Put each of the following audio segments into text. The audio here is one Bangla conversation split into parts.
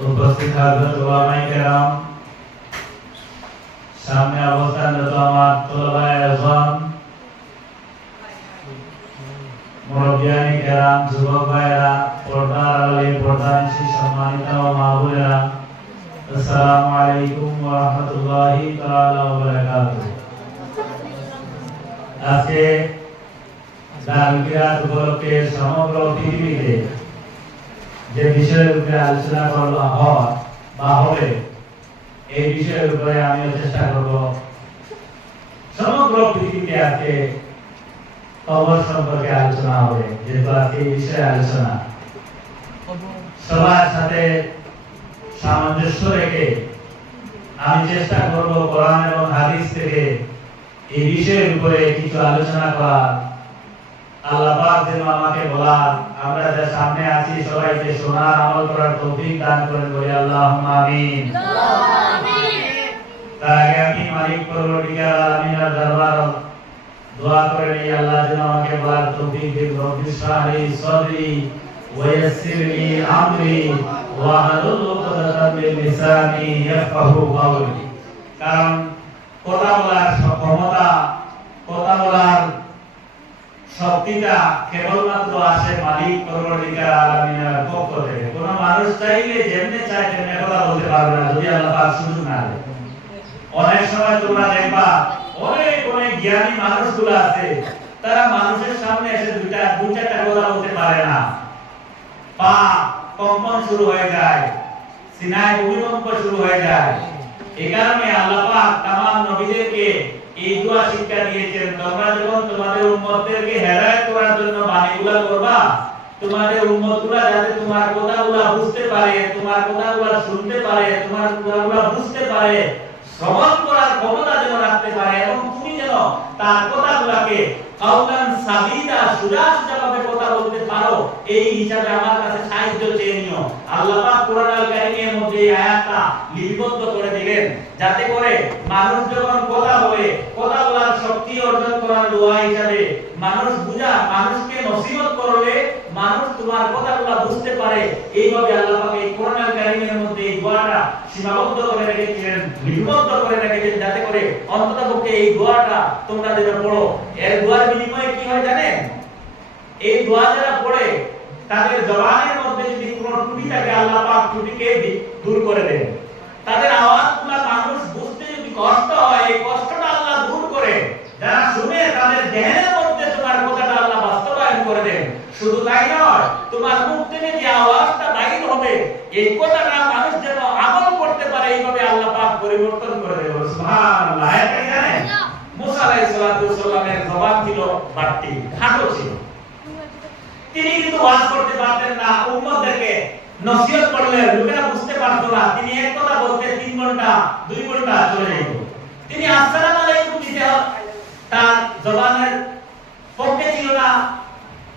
উপস্থিত হাজরত ওলামায়ে কেরাম, সামনে অবস্থানরত আমার তোলাবায়ে আযম, মুরব্বিয়ানে কেরাম, যুবক ভাইরা, পর্দার আড়ালে পর্দানিশী সম্মানিত মা বোনেরা, আসসালামু আলাইকুম ওয়া রাহমাতুল্লাহি তাআলা ওয়া বারাকাতুহু। আজকে দারুল কিরাত উপলক্ষে সমগ্র পৃথিবীতে যে বিষয়ের উপরে আলোচনা করা হয় বা হবে, এই বিষয়ের উপরে আমিও চেষ্টা করব সমগ্র পৃথিবীতে আজকে কবর সম্পর্কে আলোচনা হবে। যেহেতু আজকে এই বিষয়ে আলোচনা, সবার সাথে সামঞ্জস্য রেখে আমি চেষ্টা করব কোরআন এবং হাদিস থেকে এই বিষয়ের উপরে কিছু আলোচনা করার। আল্লাহ পাক যেন আমাকে বলার, আমরা যারা সামনে আছি সবাইকে শোনার, আমল করার তৌফিক দান করেন, বলি আল্লাহুম্মা আমিন। তার আগে আমি মালিক পরবর্তীকার আলামিনের দরবার দোয়া করে নেই, আল্লাহ যেন আমাকে বলার তৌফিক দিন। রব্বি ইশরাহ লি সাদরি ওয়া ইয়াসসির লি আমরি ওয়াহলুল উকদাতাম মিন লিসানি ইয়াফকাহু কাওলি। কারণ কথা বলার ক্ষমতা, কথা বলার শক্তিটা কেবলমাত্র আসে মালিক পরবর্তীকার আলামিনের পক্ষ থেকে। কোন মানুষ চাইলে যেমনি চায় তেমনি কথা বলতে পারবে না, যদি আল্লাহ পাক সুযোগ না দেয়। অনেক সময় তোমরা দেখবা অনেক অনেক জ্ঞানী মানুষগুলো আছে, তারা মানুষের সামনে এসে দুই চারটা কথা বলতে পারে না, পা কম্পন শুরু হয়ে যায়, সিনায় ভূমিকম্প শুরু হয়ে যায়। এই কারণে আল্লাহ পাক তামাম নবীদেরকে এই দোয়া শিক্ষা দিয়েছেন, তোমরা যখন তোমাদের উম্মতদেরকে হেদায়েত করার জন্য বাণীগুলো করবা, তোমাদের উম্মতগুলো যাতে তোমার কথাগুলো বুঝতে পারে, তোমার কথাগুলো শুনতে পারে, তোমার কথাগুলো বুঝতে পারে, শ্রবণ করার ক্ষমতা যেন রাখতে পারে, এবং তুমি যেন তার কথাগুলোকে কাউলান সাবিদা সুজা সুজাভাবে কথা বলতে পারো, এই হিসাবে আমার কাছে সাহায্য চেয়ে নিও। আল্লাহ পাক কোরআন আল কারীমের মধ্যে এই আয়াতটা লিপিবদ্ধ করে দিলেন, যাতে করে মানুষ যখন কথা বলে, কথা বলার শক্তি অর্জন করার দোয়া হিসাবে মানুষ বুঝা, মানুষকে নসিহত করলে মানুষ তোমার কথাগুলো বুঝতে পারে। এইভাবে আল্লাহ পাক এই কোরআন আল কারীমের মধ্যে এই দোয়াটা সীমাবদ্ধ করে রেখেছিলেন, লিপিবদ্ধ করে রেখেছেন, যাতে করে অন্ততপক্ষে এই দোয়াটা তোমরা যেন পড়ো। এর দোয়ার বিনিময়ে কি হয় জানেন? এই দোয়া যারা পড়ে তাদের জবানের মধ্যে যদি কোনো ত্রুটি থাকে, আল্লাহ পাক ত্রুটিকে দূর করে দেন। তাদের আওয়াজগুলো মানুষ বুঝতে যদি কষ্ট হয়, এই কষ্টটা আল্লাহ দূর করে, যারা শুনে তাদের দেহের মধ্যে তোমার কথাটা আল্লাহ বাস্তবায়ন করে দেন। শুধু তাই নয়, তোমার মুখ থেকে যে আওয়াজটা বাইর হবে, এই কথাটা মানুষ যেন আমল করতে পারে, এইভাবে আল্লাহ পাক পরিবর্তন করে দেন। সুবহানাল্লাহ। এটা জানেন মুসা আলাইহিস সালামের জবান ছিল বাট্টি, খাটো ছিল। তিনি কিন্তু ওয়াজ করতে পারতেন না, উম্মতদেরকে নসিহত করলে লোকেরা বুঝতে পারতো না। তিনি এক কথা বলতে 3 ঘন্টা 2 ঘন্টা চলে যেত। তিনি আসসালামু আলাইকুম দিতে তার জবানের পক্ষে ছিল না,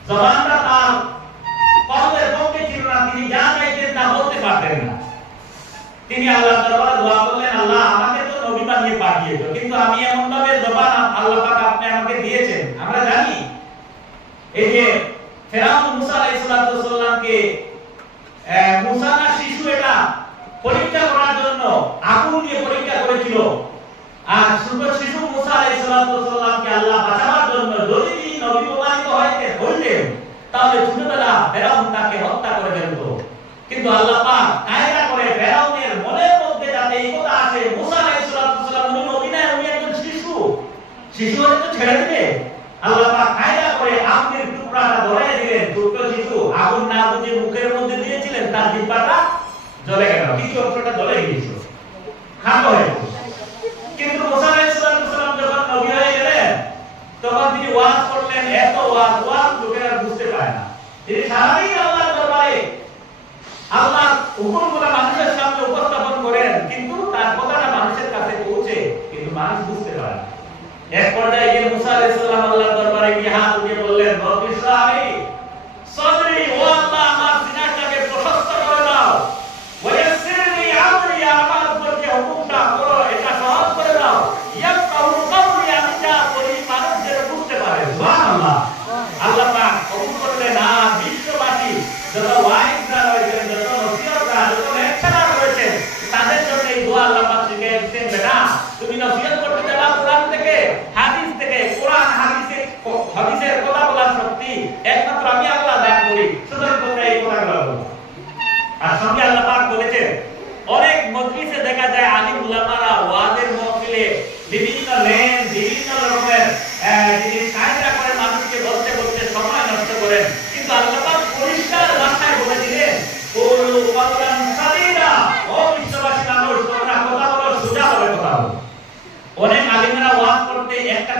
জবানটা তার কলবের পক্ষে ছিল না, তিনি যা চাইতেন তা বলতে পারতেন না। তিনি আল্লাহর দরবারে দোয়া করলেন, আল্লাহ আমাকে তো নবী বানিয়ে পাঠিয়েছো, কিন্তু আমি এমন ভাবে জবান আল্লাহ পাক আপনি আমাকে দিয়েছেন। আমরা জানি এই যে ফেরাউন মুসা আলাইহিস সালামকে মুসা না শিশু, এটা পরীক্ষা করার জন্য আগুন দিয়ে পরীক্ষা করেছিল। আর ছোট শিশু মুসা আলাইহিস সালামকে আল্লাহ বাঁচাবার জন্য যদি তিনি নবী প্রমাণিত হইতেন, তাহলে ছোটবেলা ফেরাউন তাকে হত্যা করে ফেলত। কিন্তু আল্লাহ পাক কায়দা করে ফেরাউনের মনের মধ্যে যাতে এই কথা আসে, মুসা আলাইহিস সালাম উনি নবী না, উনি একজন শিশু, শিশু হলে তো ছেড়ে দিবে। আল্লাহ পাক কায়দা করে আগুনের টুকরাটা ধরায় দিলেন। ছোট শিশু আগুন না বুঝে মুখের মধ্যে দিয়েছিলেন, তার জিহ্বাটা জ্বলে গেল, কিছু অংশটা জ্বলে গিয়েছিল, খাটো হয়ে গেল। কিন্তু মুসা আলাইহিস সালাম যখন নবী হয়ে গেলেন, তখন তিনি ওয়াজ করলেন, এত ওয়াজ লোকেরা বুঝতে পারে না। তিনি সারাদিন আল্লাহর দরবারে আল্লাহর হুকুমগুলো মানুষের সামনে উপস্থাপন করেন, কিন্তু তার কথাটা মানুষের কাছে পৌঁছে, কিন্তু মানুষ বুঝতে পারে না। এক পর্যায়ে গিয়ে মুসা আলাইহিস সালাম আল্লাহর দরবারে গিয়ে হাত উঠিয়ে বললেন, রব্বি ইশরাহ লি সাদরি, ও আল্লাহ আমার সিনাটাকে প্রশস্ত করে দাও, ওয়া ইয়াসসির লি আমরি, আমার উপর যে হুকুমটা করো এটা সহজ করে দাও, ইয়াফকাহু কাওলি, আমি যা বলি মানুষ যেন বুঝতে পারে। সুবহানাল্লাহ। আল্লাহ পাক হুকুম করলেন, বিশ্ববাসী যত ওয়াইজরা রয়েছেন, যত নসিহতরা, যত লেকচার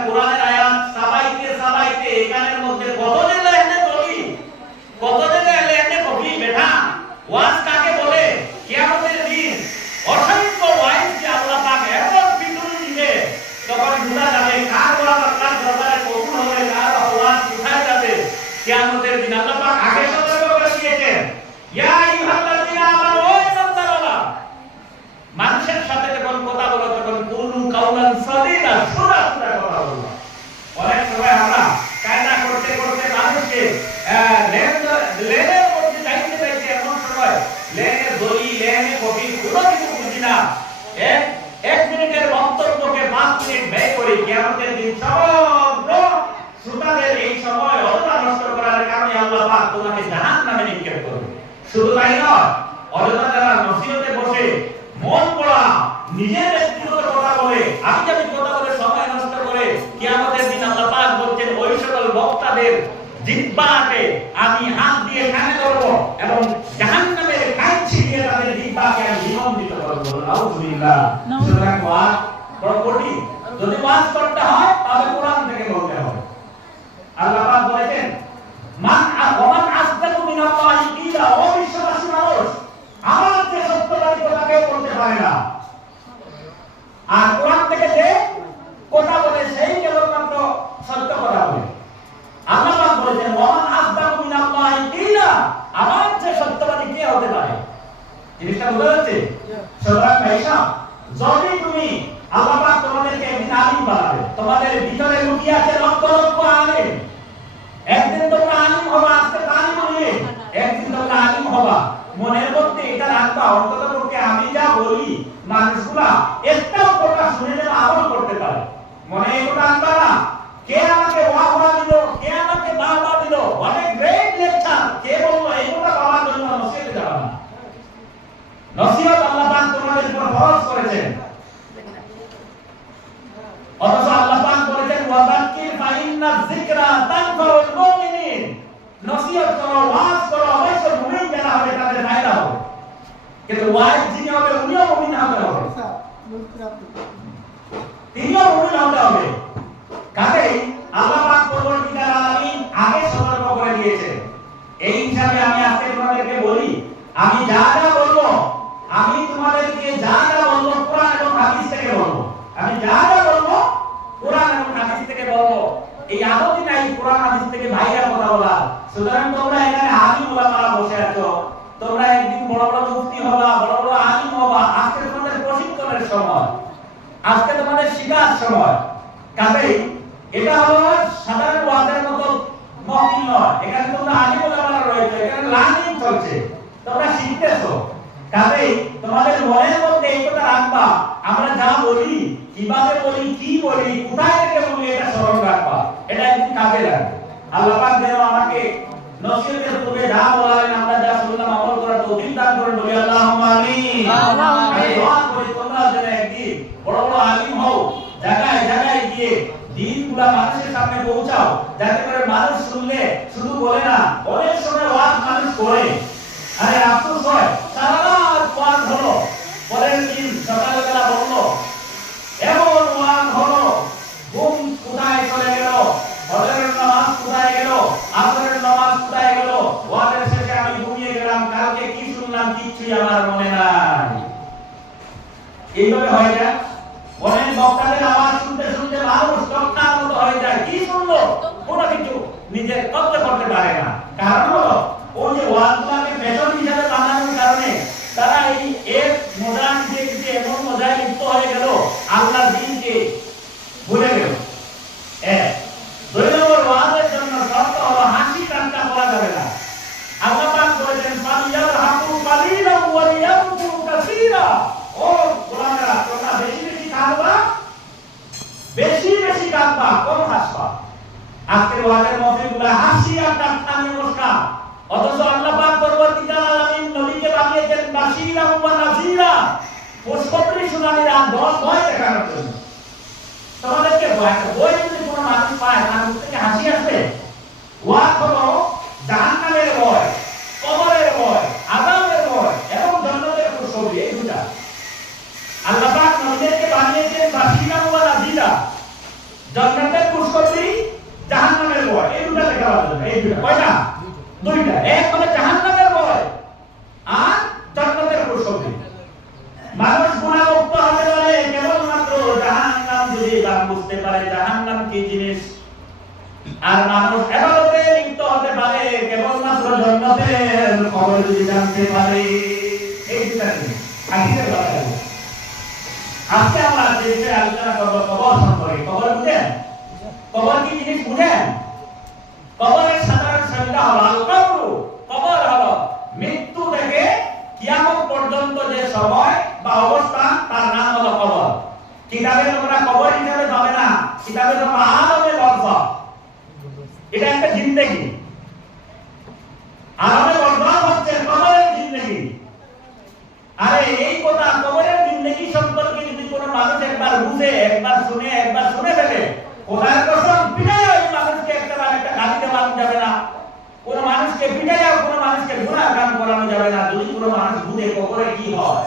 কোরআনের আয়াত সাবাইতে সাবাইতে এখানের মধ্যে কতদিন লেনে চলি, কতদিন লেনে কবি বেটা ওয়াজ কাকে বলে? কিয়ামতের দিন অসংখ্য ওয়াইজ যে আল্লাহ পাক এমন পিটুনি দিবে, তখন বোঝা যাবে কার ওয়াজ আল্লাহর দরবারে কবুল হবে, কার ওয়াজ কোথায় যাবে। কিয়ামতের দিন আল্লাহ পাক আগে সতর্ক করে দিয়েছেন, ইয়া আইয়ুহাল্লাযীনা আমানু, ও ইমানদাররা, মানুষের সাথে যখন কথা বলো তখন কুলু কাওলান সাদীদা, সোজা সোজা কথা বলো। অনেক সময় আমরা কায়দা করতে করতে মানুষকে লেনের মধ্যে যাইতে যাইতে এমন সময় লেনে দড়ি লেনে কপি কোনো কিছু বুঝি না, এক মিনিটের বক্তব্যকে 5 মিনিট ব্যয় করি। কিয়ামতের দিন সমগ্র শ্রোতাদের এই সময় অযথা নষ্ট করার কারণে আল্লাহ পাক তোমাকে জাহান্নামে নিক্ষেপ করবে। শুধু তাই নয়, অযথা যারা নসিহতে বসে মন পড়া নিজের ব্যক্তিগত কথা বলে, আমি যদি কথা বলে সময় নষ্ট করে, কিয়ামতের দিন আল্লাহ পাক বলছেন ওই সকল বক্তাদের জিহ্বাকে আমি হাত দিয়ে কানে ধরব এবং জাহান্নামের কাঁচি দিয়ে তাদের জিহ্বাকে আমি নিমন্ত্রিত করব। নাউযুবিল্লাহ। সুতরাং ওয়াজ বড় কঠিন। যদি ওয়াজ করতে হয় তাহলে কোরআন থেকে বলতে হবে। আল্লাহ পাক বলেছেন মান আসদাকু মিনাল্লাহি কিলা, ও বিশ্ববাসী মানুষ, আমার যে সত্যবাদী কথা কেউ বলতে পারে না, আর কোরআন থেকে যে কথা বলে সেই কেবলমাত্র সত্য কথা বলে। আল্লাহ পাক বলেছেন ওয়ামান আসদাকু মিনাল্লাহি কিলা, আমার যে সত্যবাদী কে হতে পারে? জিনিসটা বোঝা যাচ্ছে? সুতরাং ভাইসা, যদি তুমি আল্লাহ পাক তোমাদেরকে একদিন আলিম বানাবে, তোমাদের ভিতরে লুকিয়ে আছে লক্ষ লক্ষ আলিম, একদিন তোমরা আলিম হবা, আজকে তালিম নিয়ে একদিন তোমরা আলিম হবা, মনের মধ্যে এটা রাখবা অন্ততপক্ষে আমি যা বলি মানুষগুলা একটাও কথা শুনে যেন আমল করতে পারে। মনে এটা আনবা না, কে আমাকে ওয়াহওয়া দিল, কে আমাকে বাহবা দিল, অনেক গ্রেট লেকচার, কে বললো এইটা বাবার জন্য নসিহতে যাবা না। নসিহত আল্লাহ পাক তোমাদের উপর ফরজ করেছেন, অথচ আল্লাহ পাক বলেছেন ওয়াযাক্কির ফাইন্না যিকরা তানফাউল মুমিনিন, নসিহত করো, ওয়াজ করো, অবশ্যই মুমিন যারা হবে তাদের ফায়দা হবে। কিন্তু ওয়াজ যিনি হবে উনিও মুমিন হতে হবে, তিনিও মুমিন হতে হবে। কাজেই আল্লাহ পাক পরবর্তীকালে আলামিন আগে সতর্ক করে দিয়েছে। এই হিসাবে আমি আজকে তোমাদেরকে বলি, আমি যা যা বলবো, আমি তোমাদেরকে যা যা বলবো কোরআন এবং হাদিস থেকে বলবো। আমি যা যা বলবো কোরআন এবং হাদিস থেকে বলবো। এই আদতই নাই কোরআন হাদিস থেকে বাইরে কথা বলা। সুতরাং তোমরা এখানে আলিম ওলামারা বসে আছো, তোমরা একদিন বড় বড় মুফতি হবা, বড় বড় আলিম হবা। আজকে তোমাদের প্রশিক্ষণের সময়, আজকে তোমাদের শিখার সময়। কাজেই এটা হলো সাধারণ ওয়াজের মতো মহফিল নয়। এখানে তোমরা আলিম ওলামারা রয়েছে, এখানে লার্নিং চলছে, তোমরা শিখতেছো। কাজেই তোমাদের মনের মধ্যে এই কথা রাখবা, আমরা যা বলি, কিভাবে বলি, কি বলি, কোথায় থেকে বলি, এটা স্মরণ রাখবা। এটা একদিন কাজে লাগবে। আল্লাহ পাক যেন আমাকে নসিহতের পূর্বে যা বলালেন আমরা যা শুনলাম আমল করার তৌফিক দান করুন, বলি আল্লাহুম্মা আমিন। আমি দোয়া করি তোমরা যেন একদিন বড় বড় আলিম হও, জায়গায় জায়গায় গিয়ে দিনগুলা মানুষের সামনে পৌঁছাও, যাতে করে মানুষ শুনলে শুধু বলে না, অনেক সময় ওয়াজ মানুষ করে, আরে আফসোস হয় সারা রাত ওয়াজ হলো, পরের দিন সকালবেলা বললো এমন ওয়াজ হলো, ঘুম কোথায় চলে গেল, ফজরের নামাজ কোথায় গেল, আসরের নামাজ কোথায় গেল, ওয়াজের শেষে আমি ঘুমিয়ে গেলাম, কালকে কি শুনলাম কিছুই আমার মনে নাই। এইভাবে হয়ে যায়। অনেক বক্তাদের আওয়াজ শুনতে শুনতে মানুষ টক্কার মতো হয়ে যায়, কি শুনলো কোনো কিছু নিজে করতে পারে না। কারণ হলো ওই যে ওয়াজগুলোকে ফ্যাশন হিসাবে বানানোর কারণে তারা এই এক মডার্ন যে এমন মজায় লিপ্ত হয়ে গেল, আল্লাহর দ্বীনকে ভুলে গেল। দুই নম্বর ওয়াজের জন্য শর্ত হলো হাসি ঠাট্টা করা যাবে না। আল্লাহ পাক বলেছেন ফালিয়ারহামু কালিলান ওয়া লিয়াবকু কাসীরা, ও গোলামেরা তোমরা বেশি বেশি কাঁদবা, বেশি বেশি কাঁদবা, কম হাসবা। আজকের ওয়াজের মহফিলগুলো হাসি আর ঠাট্টা নিয়ে বসা, অথচ আল্লাহ পাক পরবর্তীকালে আলামিন নবীকে বানিয়েছেন বাশীরান ওয়া নাযীরা, খুশখবরি শোনানিরা, 10 ভয় দেখানোর জন্য। তোমাদেরকে ভয় যদি কোনো মানুষ পায়, মানুষ থেকে হাসি আসবে। ওয়াজ হলো জাহান্নামের ভয়, কবরের ভয়, আযাবের ভয় এবং জান্নাতের খুশখবরি, এই দুটা। আল্লাহ পাক নবীদেরকে বানিয়েছেন বাশীরান ওয়া নাযীরা, জান্নাতের এক হলো জাহান্নামের ভয় আর জান্নাতের প্রসঙ্গে। মানুষ গুনাহমুক্ত হতে পারে কেবলমাত্র জাহান্নাম যদি তারা বুঝতে পারে জাহান্নাম কি জিনিস, আর মানুষ ইবাদতে লিপ্ত হতে পারে কেবলমাত্র জান্নাতের খবর যদি জানতে পারে। এই দুটা জিনিস হাদিসের কথা। আজকে আমরা যে বিষয়ে আলোচনা করব কবর সম্পর্কে। কবর বুঝেন? কবর কি জিনিস বুঝেন? কবরের সাধারণ সংজ্ঞা হলো আল-কবর। কবর হলো মৃত্যু থেকে কিয়ামত পর্যন্ত যে সময় বা অবস্থান তার নাম হলো কবর। কিতাবে তোমরা কবর হিসেবে যাবে না, কিতাবে তোমরা আলামে বারজাখ, এটা একটা জিন্দেগি। আলামে বারজাখ হচ্ছে কবরের জিন্দেগি। আরে এই কথা কবরের জিন্দেগি সম্পর্কে যদি কোনো মানুষ একবার বুঝে, একবার শুনে ফেলে, খোদার কসম পিটাইয়া ওই মানুষকে একটা গালি দেওয়ানো যাবে না, কোনো মানুষকে পিটাইয়া কোনো মানুষকে গুনাহ কাম করানো যাবে না যদি কোনো মানুষ বুঝে কবরে কি হয়।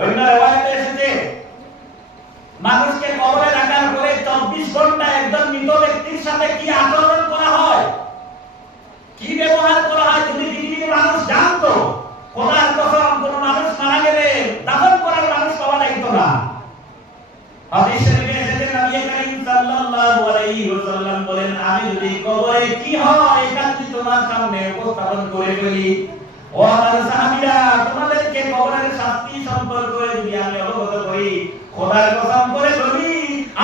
অন্য riwayate এসেছে মানুষকে কবরে রাখার পরে 24 ঘন্টা একজন মৃত ব্যক্তির সাথে কি আচরণ করা হয়, কি ব্যবহার করা হয়, যদি পৃথিবীর মানুষ জানতো, খোদার কসম কোন মানুষ মারা গেলে দাফন করার মানুষ পাওয়া যাইত না। হাদিস শরীফে এসেছে নবী করিম সাল্লাল্লাহু আলাইহি ওয়াসাল্লাম বলেন, আমি যদি কবরে কি হয় এটা যদি তোমার সামনে উপস্থাপন করে ফেলি, ও আমার সাহাবীরা, তোমাদেরকে কবরের শাস্তি সম্পর্কে যদি আমি অবগত করি, খোদার কসম করে বলি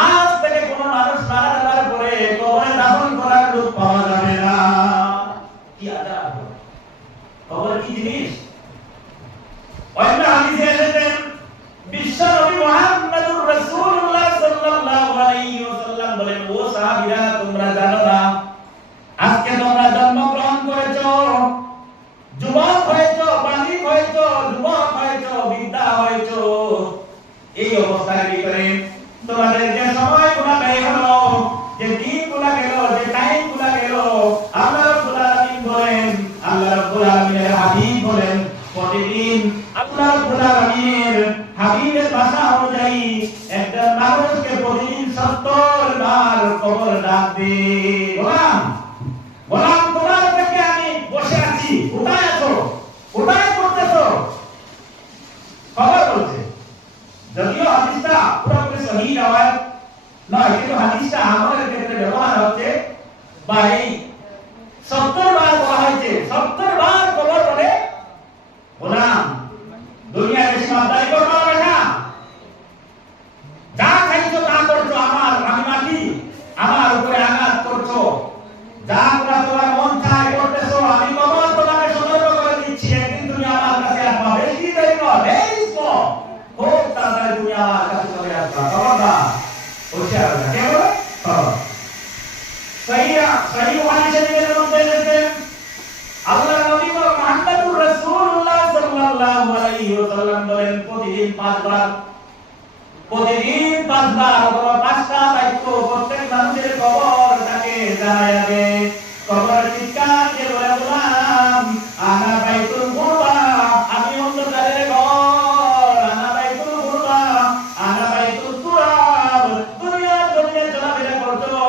আজ থেকে কোন মানুষ মারা যাওয়ার পরে কবরে দাফন করার লোক পাওয়া যাবে না। কি আযাব! কবর কি জিনিস? অন্য হাদিসে এসেছে বিশ্ব নবী মুহাম্মদুর রাসূলুল্লাহ সাল্লাল্লাহু আলাইহি ওয়াসাল্লাম বলেন, ও সাহাবীরা, তোমরা জানো না আজকে তোমরা জন্মগ্রহণ করেছো, যুবক হয়েছো, বালিক হয়েছো, যুবক হয়েছো, বৃদ্ধা হয়েছো, এই অবস্থার ভিতরে তোমাদের যে সময়গুলো ব্যয় হলো, যে দিনগুলো গেল, যে টাইমগুলো গেল, আল্লাহ রাব্বুল আলামিন বলেন, আল্লাহ রাব্বুল আলামিনের হাবিব বলেন, প্রতিদিন আল্লাহ রাব্বুল আলামিনের হাবিবের ভাষা অনুযায়ী একজন মানুষকে প্রতিদিন 70 বার কবর ডাক দেয়। গোলাম তোমার অপেক্ষা আমি বসে আছি, কোথায় আছো, কোথায় করতেছো? খবর বলছে। যদিও হাদিসটা পুরোপুরি সহিহ রাওয়ায়াত নয়, কিন্তু হাদিসটা আমাদের ক্ষেত্রে ব্যবহার হচ্ছে বা এই 70 বার বলা হয়েছে। 70 বার কবর বলে, গোলাম দুনিয়া বেশি মাদারি করতে হবে না, যা চাইছো তা করছো, আমি মাটি, আমার উপরে আঘাত করছো, যা তোমার মন চায় করতেছো, আমি কবর তোমাকে সতর্ক করে দিচ্ছি, একদিন তুমি আমার কাছে আসবা, বেশি দেরি নয়, ভেরি স্মল, খুব তাড়াতাড়ি তুমি আমার কাছে চলে আসবা। খবরদার হুঁশিয়ার হয়ে যাও। কেমন খবর? সহিহ হাদিসের মধ্যে এসেছে আল্লাহ নবী মুহাম্মদুর রাসূলুল্লাহ সাল্লাল্লাহু আলাইহি ওয়াসাল্লাম বলেন, প্রতিদিন 5 বার অথবা 5টা বাক্য প্রত্যেক মানুষের কবরটাকে জানাবে। কবর চিৎকার দিয়ে বলে, গোলাম আনা বাইতুল গুরবা, আমি অন্ধকারের ঘর, আনা বাইতুল গুরবা, আনা বাইতুল তুরাব, দুনিয়ার জমিনে চলাফেরা করছো,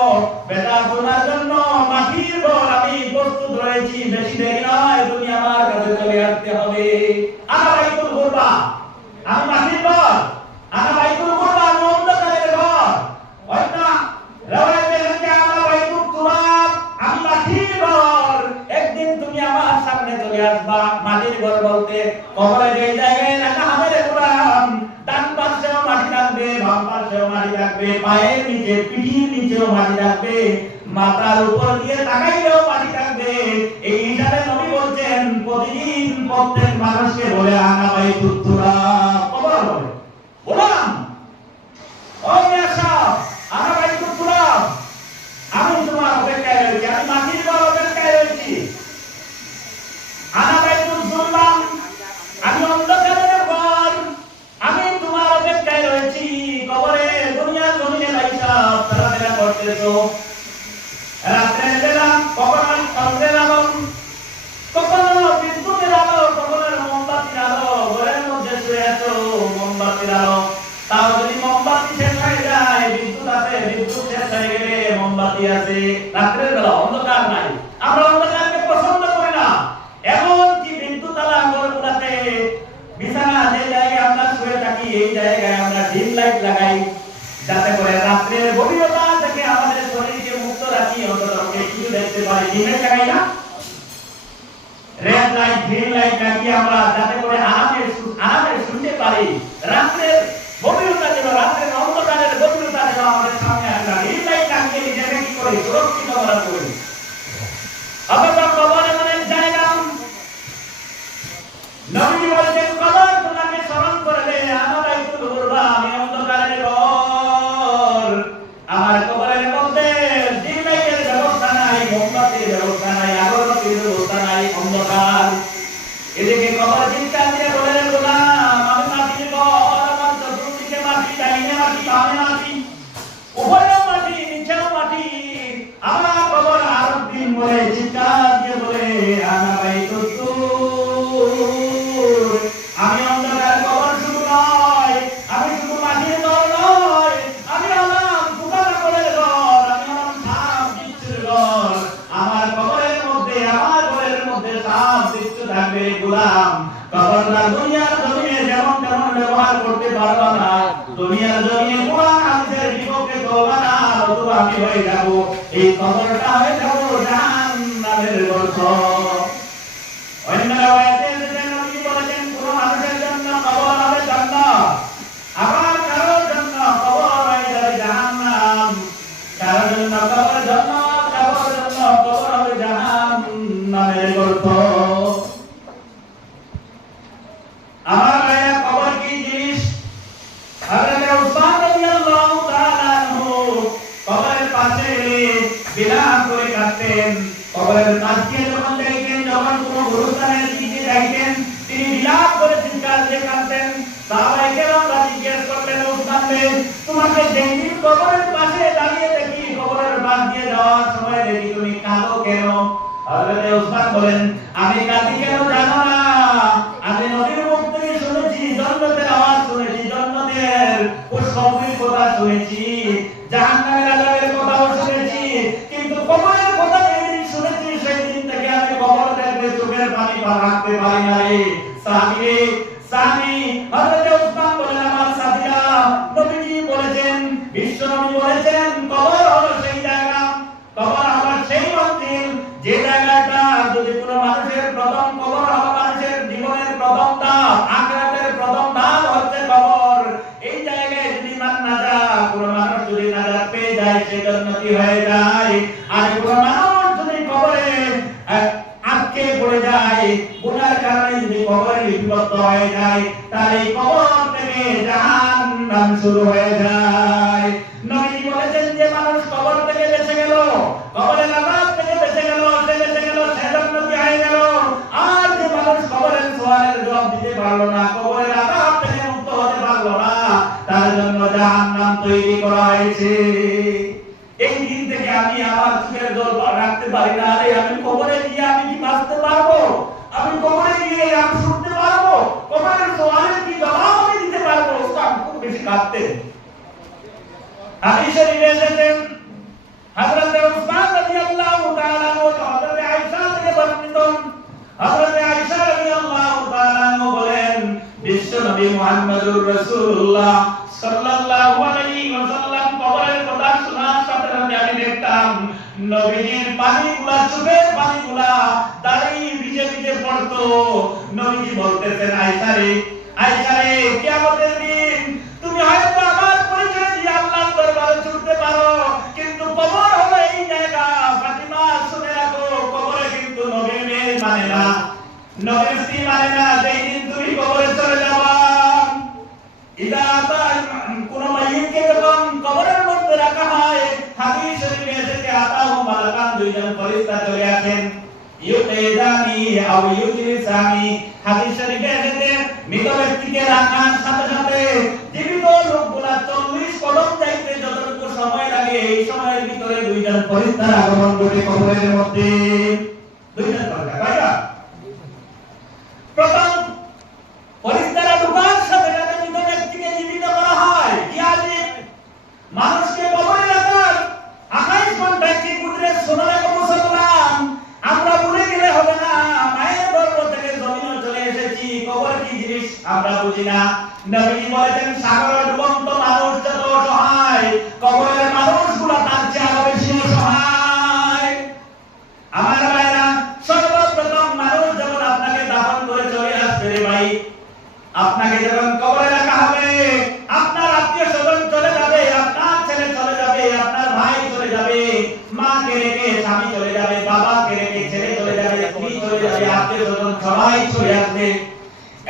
বেটা তোমার জন্য মাটির ঘর আমি প্রস্তুত রয়েছি, বেশি দেরি নয়, তুমি আমার কাছে চলে আসতে হবে। আনা বাইতুল গুরবা, আমি মাটির ঘর, আনা বাইতুল গুরবা, আমি অন্ধকারের ঘর। অন্য রাওয়ায়াতে আছে আনা বাইতুল তুরাব, আমি মাটির ঘর, একদিন তুমি আমার সামনে চলে আসবা। মাটির ঘর বলতে কবরে যে জায়গায় রাখা হবে রে গোলাম, ডান পাশেও মাটি থাকবে, বাম পাশেও মাটি থাকবে, পায়ের নিচে, পিঠির নিচেও মাটি থাকবে, মাথার উপর দিয়ে তাকাইলেও মাটি থাকবে। এই হিসাবে নবী বলছেন প্রতিদিন প্রত্যেক মানুষকে বলে আনা বাইতুল তুরাব, কবর বলে, গোলাম ও মিয়া, আনা বাইতুল তুরাব, আমি তোমার অপেক্ষায় রয়েছি, আমি মাটির ঘর অপেক্ষায় রয়েছি। আনা বাইতুল জুলমাম, আমি অন্ধকারের ঘর, আমি তোমার অপেক্ষায় রয়েছি। কবরে দুনিয়ার জমিনে বাইসা চলাফেরা করতেছো, রাতের বেলা কখনো চন্দ্রের আলো, কখনো বিদ্যুতের আলো, কখনো মোমবাতির আলো, ঘরের মধ্যে শুয়ে আছো মোমবাতির আলো, তাও যদি মোমবাতি শেষ হয়ে যায়, বিদ্যুৎ আছে, বিদ্যুৎ শেষ হয়ে গেলে মোমবাতি আছে, রাতের বেলা অন্ধকার নাই। আমরা অন্ধকারকে পছন্দ লাগাই যাতে করে রাত্রের গভীরতা থেকে আমাদের শরীরকে মুক্ত রাখি, অন্তত কিছু দেখতে পারি। ডিমের লাগাই না, রেড লাইট গ্রিন লাইট লাগিয়ে আমরা যাতে করে আরামে শুনতে পারি। রাত্রের গভীরতা যেন, রাত্রের অন্ধকারের গভীরতা যেন আমাদের সামনে আসে। গ্রিন লাইট লাগিয়ে নিজেকে কি করি, সুরক্ষিত করা করি। অথবা কবর এমন এক জায়গা, নবী বলেছেন কবর তোমাকে স্মরণ করে দেয়। আমার একটু দুর্বা, আমি অন্ধকারের ঘর, আমার কবরের মধ্যে ডিম লাইটের ব্যবস্থা নাই, মোমবাতির ব্যবস্থা নাই, আগরবাতির ব্যবস্থা নাই, অন্ধকার। এদিকে কবর চিৎকার দিয়ে বলে, গোলাম আমি মাটির ঘর, আমার চতুর্দিকে মাটি, ডাইনে মাটি, বামে মাটি, উপরেও মাটি, নিচেও মাটি, আমার কবর আর দিন বলে চিৎকার দিয়ে বলে, আমার বাইতুত আমি অন্ধকার কবর শুধু নয়, আমি শুধু মাটির ঘর নয়, আমি হলাম পোকামাকড়ের ঘর, আমি হলাম সাপ বিচ্ছুর ঘর। আমার কবরের মধ্যে, আমার ঘরের মধ্যে সাপ বিচ্ছু থাকবে। গোলাম কবরটা দুনিয়ার জমিনে যেমন তেমন ব্যবহার করতে পারবা না, দুনিয়ার জমিনে কোরআন হাদিসের বিপক্ষে চলবা না, অথবা আমি হয়ে যাব, এই কবরটা হয়ে যাব জাহান্নামের গর্ত। অন্য রাওয়ায়াতে এসেছে, নবী বলেছেন কোন মানুষের জন্য কবর হবে জান্নাত, আবার কারোর জন্য কবর হয়ে যাবে জাহান্নাম। কারোর জন্য কবর জান্নাত, কারোর জন্য কবর হবে জাহান্নামের গর্ত। আমার ভাইয়া, কবর কি জিনিস? হযরত উসমান রাদিয়াল্লাহু তাআলা আনহু কবরের পাশে বিলাপ করে কাঁদতেন। কবরের পাশ দিয়ে যখন যাইতেন, যখন কোনো গুরুস্থানের দিকে যাইতেন, তিনি বিলাপ করে চিৎকার দিয়ে কাঁদতেন। সাহাবায়ে কেরামরা জিজ্ঞেস করলেন, উসমান রে, তোমাকে যেদিন কবরের পাশে দাঁড়িয়ে দেখি, কবরের পাশ দিয়ে যাওয়ার সময় দেখি, তুমি কাঁদো কেন? হযরত উসমান বলেন, আমি কাঁদি কেন জানো না? আমি নবীর মুখ থেকে শুনেছি, জান্নাতের আওয়াজ শুনেছি, জান্নাতের পুষ্পগুলির কথা শুনেছি, জাহান্নামের আযাবের কথাও শুনেছি, কিন্তু কবরের কথা যেদিন শুনেছি, সেই দিন থেকে আমি কবর দেখলে চোখের পানি রাখতে পারি না রে সাহাবী। হযরত উসমান বলেন, আমার সাথীরা, নবীজি বলেছেন, বিশ্বনবী বলেছেন, কবর হলো সেই জায়গা, কবর হলো সেই মন্দির, যে জায়গাটা যদি কোনো মানুষের প্রথম কবর হলো মানুষের জীবনের প্রথম ধাপ, আখিরাতের প্রথম ধাপ হচ্ছে কবর। এই জায়গায় যদি কোনো মানুষ যদি নাজাত পেয়ে যায়, সে জান্নাতি হয়ে যায়। আর কোনো মানুষ যদি কবরে আটকে পড়ে যায়, গুনার কারণে যদি কবরে লিপিবদ্ধ হয়ে যায়, তাহলে এই কবর থেকে জাহান্নাম শুরু হয়ে যায়। নবী বলেছেন, যে মানুষ কবর থেকে বেঁচে গেল, কবরের আযাব থেকে বেঁচে গেল, সে বেঁচে গেল, সে জান্নাতি হয়ে গেল। আর যে মানুষ কবরের সওয়ালের জবাব দিতে পারলো না, কবরের আযাব থেকে মুক্ত হতে পারলো না, তার জন্য জাহান্নাম তৈরি করা হয়েছে। এই দিন থেকে আমি আমার চোখের জল রাখতে পারি না। আরে আমি কবরে গিয়ে আমি কি বাঁচতে পারবো? আমি কবরে গিয়ে আমি শুনতে পারবো? কবরের সওয়ালের কি জবাব আমি দিতে পারবো? আমি খুব বেশি কাঁদতেন। হাদিস শরীফে এসেছেন, হযরত উসমান রাদিয়াল্লাহু তাআলা ও হযরত আয়েশা থেকে বর্ণিত, হযরত আয়েশা রাদিয়াল্লাহু তাআলা বলেন, বিশ্বনবী মুহাম্মদুর রাসূলুল্লাহ সাল্লাল্লাহু আলাইহি ওয়াসাল্লাম কবরের কথা শোনার সাথে সাথে আমি দেখতাম নবীজির পানিগুলা, চোখের পানিগুলা দাঁড়ি ভিজে ভিজে পড়তো। নবীজি বলতেছেন, আয়েশা রে, কিয়ামতের দিন তুমি হয়তো আমার পরিচয় দিয়ে আল্লাহর দরবারে ছুটতে পারো, কিন্তু কবর হলো এই জায়গা। ফাতিমা, শুনে রাখো, কবরে কিন্তু নবীর মেয়ে মানে না, নবীর স্ত্রী মানে না। যেই দিন তুমি কবরে চলে যাবা, কোন মাইয়িতকে যখন কবরের মধ্যে রাখা হয়, হাদিস শরীফে এসেছে, আতাহু মালাকান, দুইজন ফেরেশতা চলে আসেন, ইউকিদানি আও ইউজলিসানি। হাদিস শরীফে এসেছে, মৃত ব্যক্তিকে রাখার সাথে সাথে জীবিত লোকগুলা 40 কদম যাইতে যতটুকু সময় লাগে, এই সময়ের ভিতরে দুইজন ফেরেশতার আগমন ঘটে কবরের মধ্যে। দুইজন ফেরেশতা, প্রথম ফেরেশতারা ঢোকার সাথে সাথে মৃত ব্যক্তিকে জীবিত করা হয়। কি আজীব! মানুষকে কবরে রাখার 28 ঘন্টা কি কুদরত! শোনা রাখো মুসলমান, আমরা ভুলে গেলে হবে না, মায়ের গর্ভ থেকে জমিনে চলে এসেছি। কবর কি জিনিস আমরা বুঝি না। নবীজি বলেছেন, সাগরে ডুবন্ত মানুষ নাই, কবরের মানুষগুলো তার চেয়ে আরো বেশি অসহায়। আমার ভাইরা, সর্বপ্রথম মানুষ যখন আপনাকে দাফন করে চলে আসবে রে ভাই, আপনাকে যখন কবরে রাখা হবে, আপনার আত্মীয় স্বজন চলে যাবে, আপনার ছেলে চলে যাবে, আপনার ভাই চলে যাবে, মাকে রেখে স্বামী চলে যাবে, বাবাকে রেখে ছেলে চলে যাবে, স্ত্রী চলে যাবে, আত্মীয় স্বজন সবাই চলে আসবে।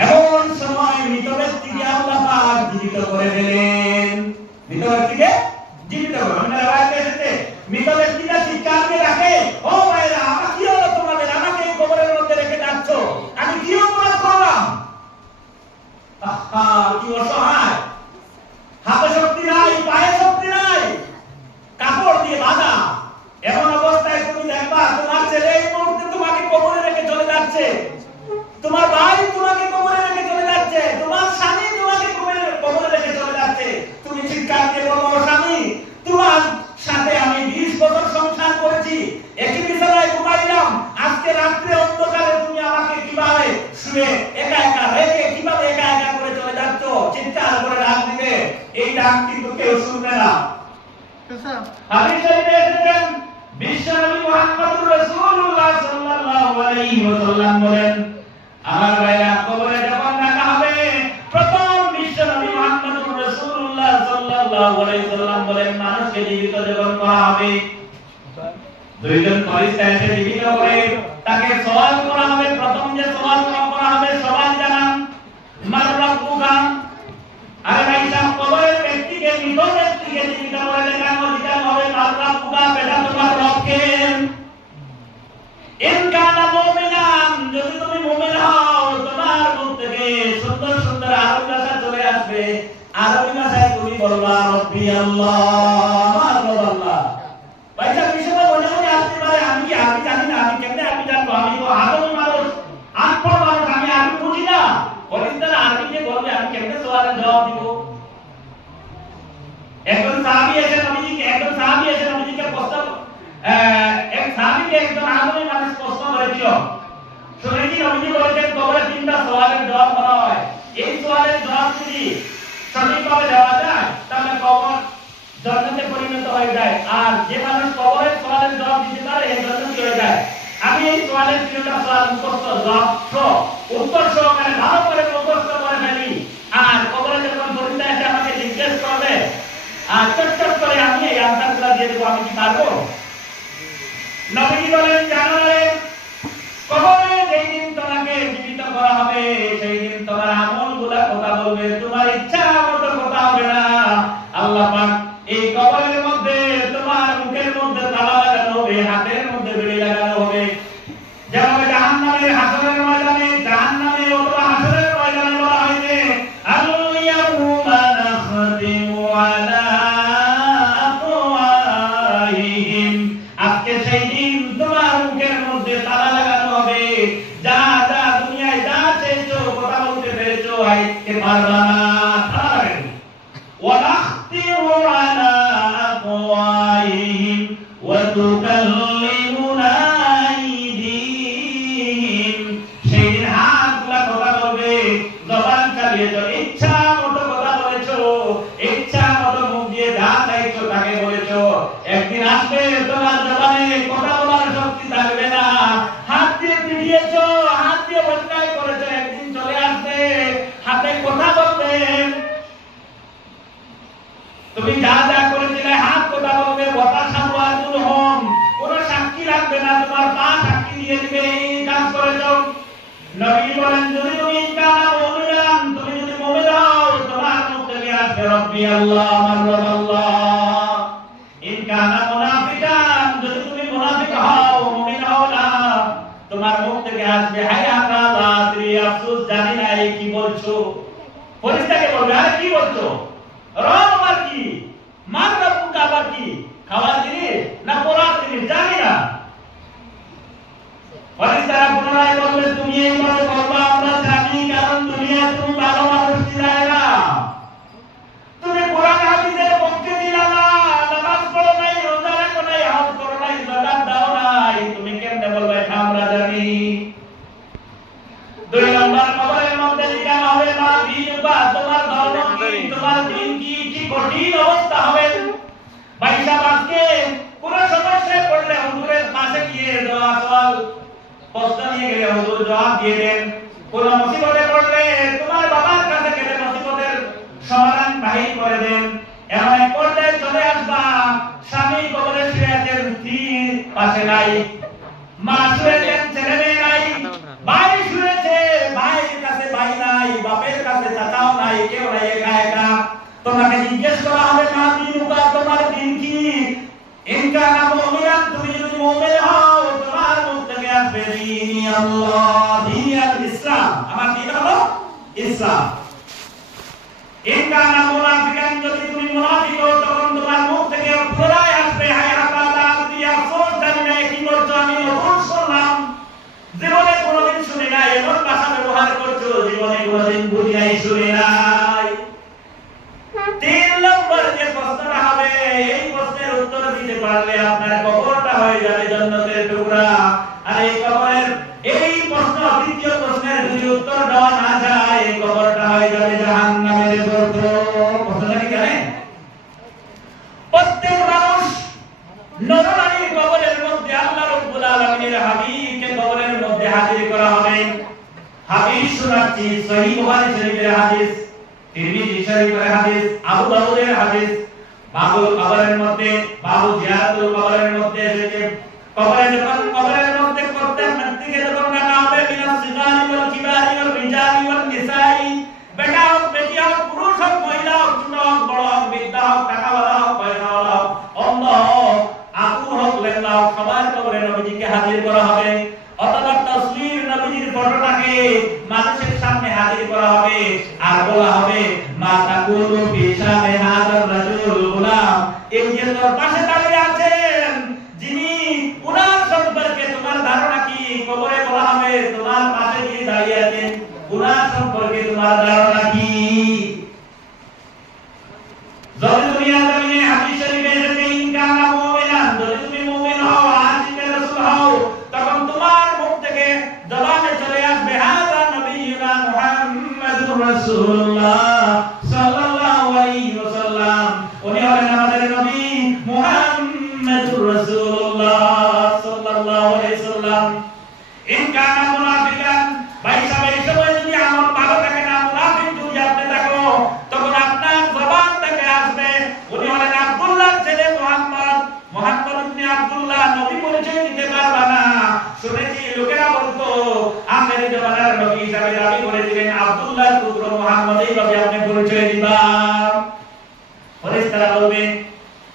এমন সময় মৃত ব্যক্তিকে আল্লাহ পাক জীবিত করে দিলেন। মৃত ব্যক্তিকে জীবিত করে মৃত ব্যক্তিটা চিৎকার দিয়ে রাখে, ও ভাইরা, আমার কি হলো তোমাদের? আমাকে কবরের মধ্যে রেখে যাচ্ছ, আমি কি অপরাধ করলাম? কি অসহায়, হাতে শক্তি নাই, পায়ে শক্তি নাই, কাপড় দিয়ে বাঁধা। এমন অবস্থায় তুমি দেখবা তোমার ছেলে এই মুহূর্তে তোমাকে কবরে রেখে চলে যাচ্ছে, তোমার ভাই তোমাকে কবরে রেখে চলে যাচ্ছে, তোমার স্বামী তোমাকে কবরে রেখে চলে যাচ্ছে। তুমি চিৎকার দিয়ে বলো, স্বামী, তোমার সাথে আমি 20 বছর সংসার করেছি, একই বিছানায় ঘুমাইলাম, আজকে রাত্রে অন্ধকারে তুমি আমাকে কিভাবে শুয়ে একা একা রেখে কিভাবে একা একা করে চলে যাচ্ছ? চিৎকার করে ডাক দিবে, এই ডাক কিন্তু কেউ শুনবে না। হাদিস শরীফে এসেছেন, বিশ্বনবী মুহাম্মদুর রাসূলুল্লাহ সাল্লাল্লাহু আলাইহি ওয়াসাল্লাম বলেন, আমার ভাইরা, কবরে যখন রাখা হবে, প্রথম বিশ্বনবী মুহাম্মদুর রাসূলুল্লাহ সাল্লাল্লাহু আলাইহি ওয়াসাল্লাম বলেন, মানুষকে জীবিত যখন করা হবে, দুইজন ফেরেশতা এসে জীবিত করে তাকে সওয়াল করা হবে। প্রথম যে সওয়াল করা হবে, সবাই জানান, মার রাব্বুকা। আরে ভাই সাহেব, কবরের ব্যক্তিকে, মৃত ব্যক্তিকে জীবিত করে দেখানো হবে, মার রাব্বুকা, বেটা তোমার রব কে? ইন কানা মুমিনান, যদি তুমি মুমিন হও, তোমার মুখ থেকে সুন্দর সুন্দর আরবি ভাষা চলে আসবে। আরবি ভাষায় তুমি বলবা, রব্বি আল্লাহ, আমার রব আল্লাহ। ভাই সাহেব, বিষয়টা মনে মনে আসতে পারে, আমি কি আরবি জানি না, আমি কেমনে আরবি জানবো? আমি তো আরবি মানুষ, আনপড় মানুষ, আমি আরবি বুঝি না। ফরিস্তারা আরবিতে বলবে, আমি কেমনে সওয়ালের জবাব দিব? একজন সাহাবী এসে নবীজিকে প্রশ্ন, এক সাহাবীকে একজন আরবি মানুষ প্রশ্ন করেছিল, শুনেছি নবীজি বলেছেন কবরে 3টা সওয়ালের জবাব করা হয়, এই সওয়ালের জবাব যদি সঠিকভাবে দেওয়া যায় তাহলে কবর জান্নাতে পরিণত হয়ে যায়, আর যে মানুষ কবরের সওয়ালের জবাব দিতে পারে এই জান্নাতি হয়ে যায়। আমি এই সওয়ালের 3টা সওয়াল মুখস্থ, জবাব উত্তর সহকারে ভালো করে মুখস্থ করে ফেলি, আর কবরে যখন ফরিস্তা এসে আমাকে জিজ্ঞেস করবে, আর চটচট করে আমি এই আনসারগুলো দিয়ে দেবো, আমি কি পারবো? নবীজি বলেন, জানো রে, কবরে যেই দিন তোমাকে জীবিত করা হবে, সেই দিন তোমার আমলগুলো কথা বলবে, তোমার ইচ্ছা মতো কথা হবে না। আল্লাহ পাক এই কবরের মধ্যে তোমার মুখের মধ্যে তালা লাগানো হবে, হাতের মধ্যে বেড়ি লাগানো হবে। যেমন জাহান্নামের হাসরের ময়দানে, জাহান্নামের অথবা হাসরের ময়দানে বলা হয়েছে, আল ইয়াউমা নাখতিমু আলা আফওয়াহিহিম, আজকে সেই দিন তোমার মুখের মধ্যে তালা লাগানো হবে, যা যা দুনিয়ায় যা চেয়েছো, কথা বলতে পেরেছো, আইতে পারবা না, তালা লাগানো। ওয়া নাখতিমু আলা আফওয়াহিহিম ওয়া তুকাল্লিমুনা আইদিহিম, সেই দিন হাতগুলা কথা বলবে, জবান চালিয়েছো, ইচ্ছা মতো কথা বলেছো, ইচ্ছা মতো মুখ দিয়ে যা চাইছো তাকে বলেছো। একদিন আসবে তোমার জবানে কথা বলার শক্তি থাকবে না, হাত দিয়ে পিটিয়েছো, হাত দিয়ে অন্যায় করেছো, একদিন চলে আসবে হাতে কথা বলবে, তুমি যা যা করেছিলে হাত কথা বলবে, কোন সাক্ষী রাখবে না, তোমার পা সাক্ষী দিয়ে দিবে, এই কাজ করেছো। নবী বলেন, যদি তুমি কানা মুমিনান, তুমি যদি মুমিন হও, তোমার মুখ থেকে আসবে রব্বি আল্লাহ, আমার রব আল্লাহ। ইন কানা মুনাফিকান, যদি তুমি মুনাফিক হও, মুমিন হও না, তোমার মুখ থেকে আসবে হায়াকা লা আদরি, আফসোস, জানি না এই কি বলছো। ফেরেশতাকে বলবে, আরে কি বলছো? রব আমার কি, মার রব্বুকা আবার কি, খাওয়ার জিনিস না পড়ার জিনিস, জানি না। ফেরেশতারা পুনরায় বলবে, তুমি এইভাবে বলবা আমরা জানি, কারণ দুনিয়ায় তুমি ভালো মানুষ ছিলে না, তুমি কোরআন হাদিসের পক্ষে ছিলে না, নামাজ পড়ো নাই, রোজা রাখো নাই, হজ করো নাই, যাকাত দাও নাই, তুমি কেমনে বলবে এটা আমরা জানি? 2 নম্বর, কবরের মধ্যে লিখা হবে মা দিন বা তোমার ধর্ম কি, তোমার দিন কি, কি কঠিন অবস্থা হবে। বাইশা বাসকে কোন সমস্যায় পড়লে হুজুরের পাশে গিয়ে দোয়া সওয়াল প্রশ্ন নিয়ে গেলে হুজুর জবাব দিয়ে দেন। কোন মুসিবতে পড়লে তোমার বাবার কাছে গেলে মুসিবতের সমাধান বাহির করে দেন। এমন এক পর্যায়ে চলে আসবা স্বামী কবরে শুয়ে আছেন, স্ত্রী পাশে নাই, মা শুয়েছেন, ছেলে মেয়ে নাই, ভাই শুয়েছে, ভাইয়ের কাছে ভাই নাই, বাপের কাছে চাচাও নাই, কেউ নাই, একা একা। তোমাকে জিজ্ঞেস করা হবে মা দিনুকা, তোমার দিন কি? ইনকা না মুমিনান, তুমি যদি মুমিন হও তোমার মুখ থেকে আসবে দিনি আল্লাহ, দিন আল ইসলাম, আমার দিন হলো ইসলাম। ইনকা না মুনাফিকান, যদি তুমি মুনাফিক হও তখন তোমার মুখ থেকে পুরাই আসবে হায়াতা দিয়া ফোন জানি না কি করছো, আমি নতুন শুনলাম, জীবনে কোনোদিন শুনি নাই, এমন ভাষা ব্যবহার করছো জীবনে কোনোদিন বুঝি নাই, শুনি নাই। 3 নম্বর যে প্রশ্নটা হবে, এই প্রশ্নের উত্তর দিতে পারলে আপনার কবরটা হয়ে যাবে জান্নাতের টুকরা। আর এই কবরের এই প্রশ্ন, দ্বিতীয় প্রশ্নের যদি উত্তর দেওয়া না যায়, এই কবরটা হয়ে যাবে জাহান্নামের গর্ত। প্রশ্নটা কি জানেন? প্রত্যেক মানুষ নরনারীর কবরের মধ্যে আল্লাহ রাব্বুল আলামিনের হাবিবকে কবরের মধ্যে হাজির করা হবে। হাদিস শোনাচ্ছি, সহিহ বুখারী শরীফের হাদিস, তিরমিজি শরীফের হাদিস, আবু দাউদের হাদিস। বাবুল কবরের মধ্যে, বাবু জিয়ারতুল কবরের মধ্যে এসেছে, কবরের মধ্যে প্রত্যেক ব্যক্তিকে যখন ডাকা হবে, মিনাস সিগারি ওয়াল কিবারি ওয়াল রিজালি ওয়াল নিসাই, বেটা হোক, বেটি হোক, পুরুষ হোক, মহিলা হোক, ছোট হোক, বড় হোক, বৃদ্ধা হোক, টাকাওয়ালা হোক, পয়সাওয়ালা হোক, অন্ধ হোক, আকুল হোক, লেংলা হোক, সবার কবরে নবীজিকে হাজির করা হবে। অথবা তাসবির নবীজির ফটোটাকে মানুষের সামনে হাজির করা হবে আর বলা হবে মা তাকুলু ফি শানে হাযার রাজুল গুলাম, এই যে তোর পাশে দাঁড়িয়ে আছেন যিনি, উনার সম্পর্কে তোমার ধারণা কি? কবরে বলা হবে তোমার পাশে যিনি দাঁড়িয়ে আছেন উনার সম্পর্কে তোমার ধারণা কি? যদি দুনিয়া জমিনে হাদিস শরীফে এসেছে ইনকা না মুমিনান, যদি তুমি মুমিন হও, আশিকে রাসূল হও, তখন তোমার মুখ থেকে জবানে চলে আসবে হাযা নবিয়ুনা মুহাম্মাদুর রাসূলুল্লাহ সাল্লাল্লাহু আলাইহি ওয়াসাল্লাম, উনি হলেন আমাদের নবী মুহাম্মাদুর রাসূলুল্লাহ সাল্লাল্লাহু আলাইহি ওয়াসাল্লাম। ইনকা না মুনাফিকান, বাইশা যদি আমল ভালো থাকে না, মুনাফিক যদি আপনি থাকো, তখন আপনার জবান থেকে আসবে উনি হলেন আব্দুল্লাহর ছেলে মুহাম্মদ, মুহাম্মদ ইবনে আব্দুল্লাহ, নবী পরিচয় দিতে পারবা না। শুনেছি লোকেরা বলতো আখের জামানার নবী হিসাবে দাবি করেছিলেন, আব্দুল্লাহর পুত্র মুহাম্মদ, এইভাবে আপনি পরিচয় দিবা। ফেরেশতারা বলবে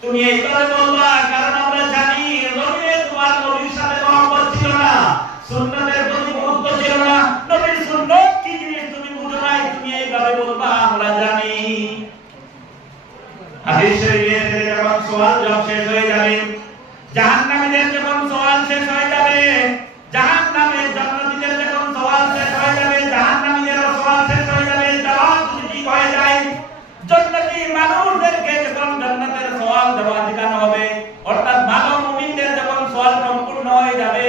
তুমি এইভাবে বলবা কারণ আমরা জানি নবীর তোমার নবীর সাথে মহব্বত ছিল না, সুন্নতের প্রতি গুরুত্ব ছিল না, নবীর সুন্নাত কি জিনিস তুমি বুঝো নাই, তুমি এইভাবে বলবা আমরা জানি। হাদিস শরীফে যখন সওয়াল জবাব শেষ হয়ে যাবে, জাহান্নামীদের যখন সওয়াল শেষ হয়ে যাবে, জাহান্নামে জান্নাতীদের যখন সওয়াল শেষ হয়ে যাবে, জাহান্নামীদের সওয়াল শেষ হয়ে যাবে, জবাব যদি ঠিক হয়ে যায়, জান্নাতী মানুষদেরকে যখন জান্নাতের সওয়াল জবাব দিতে হবে, অর্থাৎ ভালো মুমিনদের যখন সওয়াল সম্পূর্ণ হয়ে যাবে,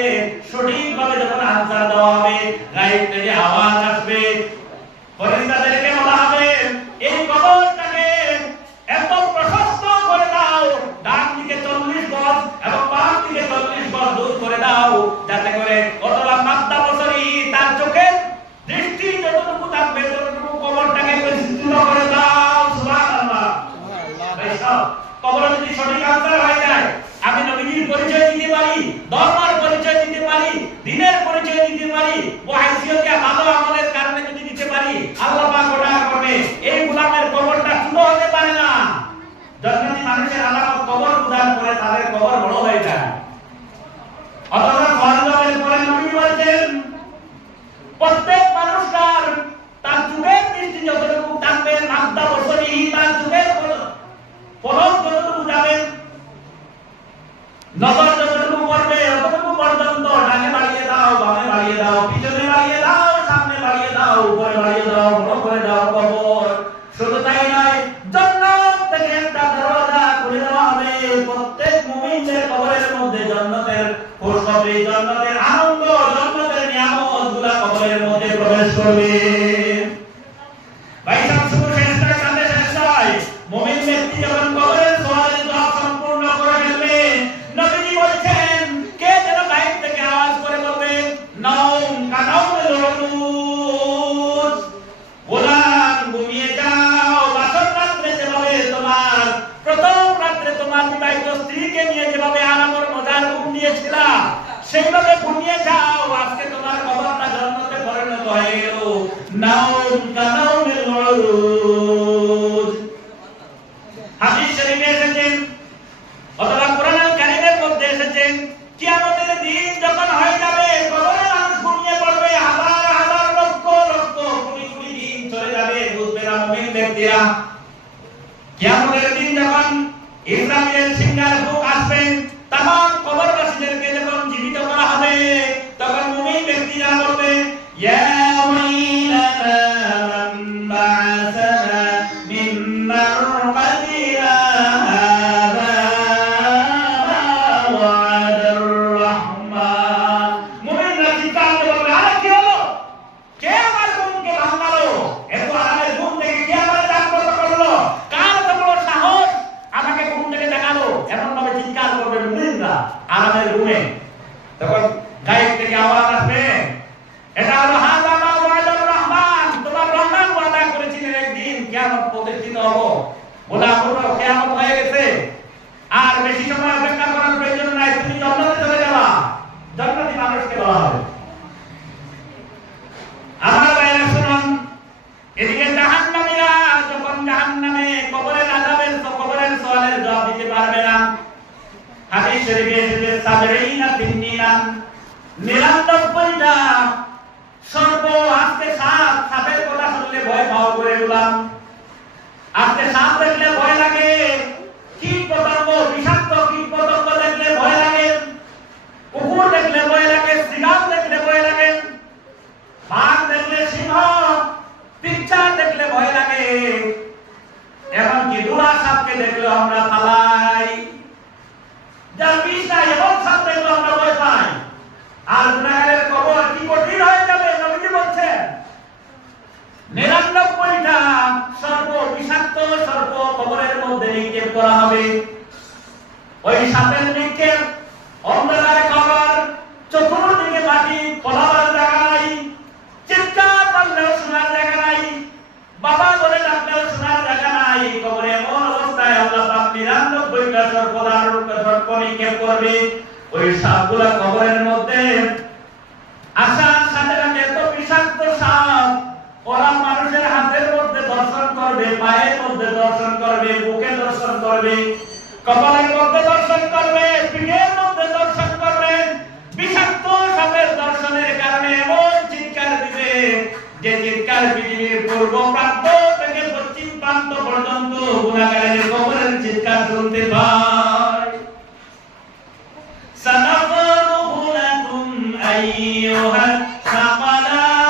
সঠিকভাবে যখন আনসার দেওয়া হবে, গায়েব থেকে আওয়াজ আসবে, ফেরেশতাদেরকে বলা হবে এই কবরটাকে এত প্রশস্ত করে দাও, ডান দিকে 40 গজ এবং বাম দিকে 40 গজ দূর করে দাও, যাতে করে অথবা মাদ্দা বসরি তার চোখের দৃষ্টি যতটুকু থাকবে ততটুকু কবরটাকে বিস্তৃত করে দাও। সুবহানাল্লাহ। কবর যদি সঠিক আনসার হয়ে যায়, আমি নবীর পরিচয় দিতে পারি, ধর্মের পরিচয় দিতে পারি, দ্বীনের পরিচয় দিতে পারি, ও হাইসিয়তকে ভালো আমলের কারণে যদি দিতে পারি, আল্লাহ পাক ওটা করবে। এই গোলামের কবরটা ছোট হতে পারে না। জান্নাতি মানুষের আলাদা কবর উদার করে তাদের কবর বড় হয়ে যায়। অথবা ফরজের পরে নবী বলেছেন প্রত্যেক মানুষটার তার চোখের দৃষ্টি যতটুকু থাকবে, মাদ্দা বসরি তার চোখের পলক যতটুকু যাবে, নজর যতটুকু পড়বে ততটুকু পর্যন্ত ডানে বাড়িয়ে দাও, বামে বাড়িয়ে দাও, পিছনে বাড়িয়ে দাও, সামনে বাড়িয়ে দাও, উপরে বাড়িয়ে দাও, বড় করে দাও কবর। শুধু তাই নয়, জান্নাত থেকে একটা দরজা খুলে দেওয়া হবে, প্রত্যেক মুমিনের কবরের মধ্যে জান্নাতের খুশখবরি, জান্নাতের আনন্দ, জান্নাতের নিয়ামতগুলো কবরের মধ্যে প্রবেশ করবে। ভাই সাহেব, শুধু শেষ নয়, সামনে শেষ নয়, মুমিন ব্যক্তি যখন কবরের সওয়ালের জবাব সম্পূর্ণ হয়ে গেল নাউম কানাউমিল উরুজ। হাদিস শরীফে এসেছেন অথবা কোরআনুল কারীমের মধ্যে এসেছেন কিয়ামতের দিন যখন হয়ে যাবে কবরে মানুষ ঘুমিয়ে পড়বে, হাজার হাজার লক্ষ লক্ষ কোটি কোটি দিন চলে যাবে, বুঝবে না মুমিন ব্যক্তিরা। কিয়ামতের দিন যখন ইসরাফিলের সিংহার ফুঁক আসবে, तमाम কবরবাসীদেরকে যখন জীবিত করা হবে, তখন মুমিন ব্যক্তিরা বলবে ইয়া ওয়াইলানা মান বা'আসানা মিন মারকাদিনা হাযা মা ওয়া'দার রাহমান। মুমিনরা চিৎকার করে বলবে আরে কি হলো, কে আমার ঘুমকে ভাঙালো, এত আরামের ঘুম থেকে কে আমার জাগ্রত করলো, কার এত বড় সাহস আমাকে ঘুম থেকে জাগালো, এমন ভাবে চিৎকার করবে মুমিনরা আরামের ঘুমে। তখন গায়েব থেকে আওয়াজ আসবে এটা হলো হাযা মা ওয়া'দার রাহমান, তোমার রহমান ওয়াদা করেছিলেন একদিন কিয়ামত প্রতিষ্ঠিত হবে। বলা হলো কিয়ামত হয়ে গেছে, আর বেশি সময় অপেক্ষা করার প্রয়োজন নাই, তুমি জান্নাতে চলে যাবা। জান্নাতি মানুষকে বলা হবে। আমার ভাইরা শুনুন, এদিকে জাহান্নামীরা যখন জাহান্নামে কবরের আযাবের কবরের সওয়ালের জবাব দিতে পারবে না, হাদিস শরীফে এসেছে ৭০ তিন্নিরান ৯৯টা সর্প, আজকে সাপ, সাপের কথা শুনলে ভয় পাও করে গেলাম, আজকে সাপ দেখলে ভয় লাগে, কীট পতঙ্গ, বিষাক্ত কীট পতঙ্গ দেখলে ভয় লাগে, কুকুর দেখলে ভয় লাগে, শ্রীগাল দেখলে ভয় লাগে, বাঘ দেখলে সিংহ, পিচ্চা দেখলে ভয় লাগে, এমনকি দুরা সাপকে দেখলে আমরা পালাই, যার বিষ নাই এমন সাপ দেখলে আমরা ভয় পাই। আর গুনাহের কবর কি কঠিন হয়ে যাবে, নবীজি বলছেন ৯৯টা সর্প, বিষাক্ত সর্প কবরের মধ্যে নিক্ষেপ করা হবে। ওই সাপের নিক্ষেপ, অন্ধকারে কবর, চতুর্দিকে মাটি, ফলাবার জায়গা নাই, চিৎকার করলেও শোনার জায়গা নাই, বাবা বলে ডাকলেও শোনার জায়গা নাই। কবরে এমন অবস্থায় আল্লাহ পাক ৯৯টা সর্প নিক্ষেপ করবে। ওই সাপগুলা কবরের মধ্যে আসার সাথে সাথে এত বিষাক্ত সাপ, ওরা মানুষের হাতের মধ্যে দর্শন করবে, পায়ের মধ্যে দর্শন করবে, বুকে দর্শন করবে, কপালের মধ্যে দর্শন করবে, পিঠের মধ্যে দর্শন করবে। বিষাক্ত সাপের দর্শনের কারণে এমন চিৎকার দিবে যে চিৎকার পৃথিবীর পূর্ব প্রান্ত থেকে পশ্চিম প্রান্ত পর্যন্ত গুনাহগারের কবরের চিৎকার শুনতে পায়। সানাফরুহু লাকুম আইয়ুহাস সাকালান।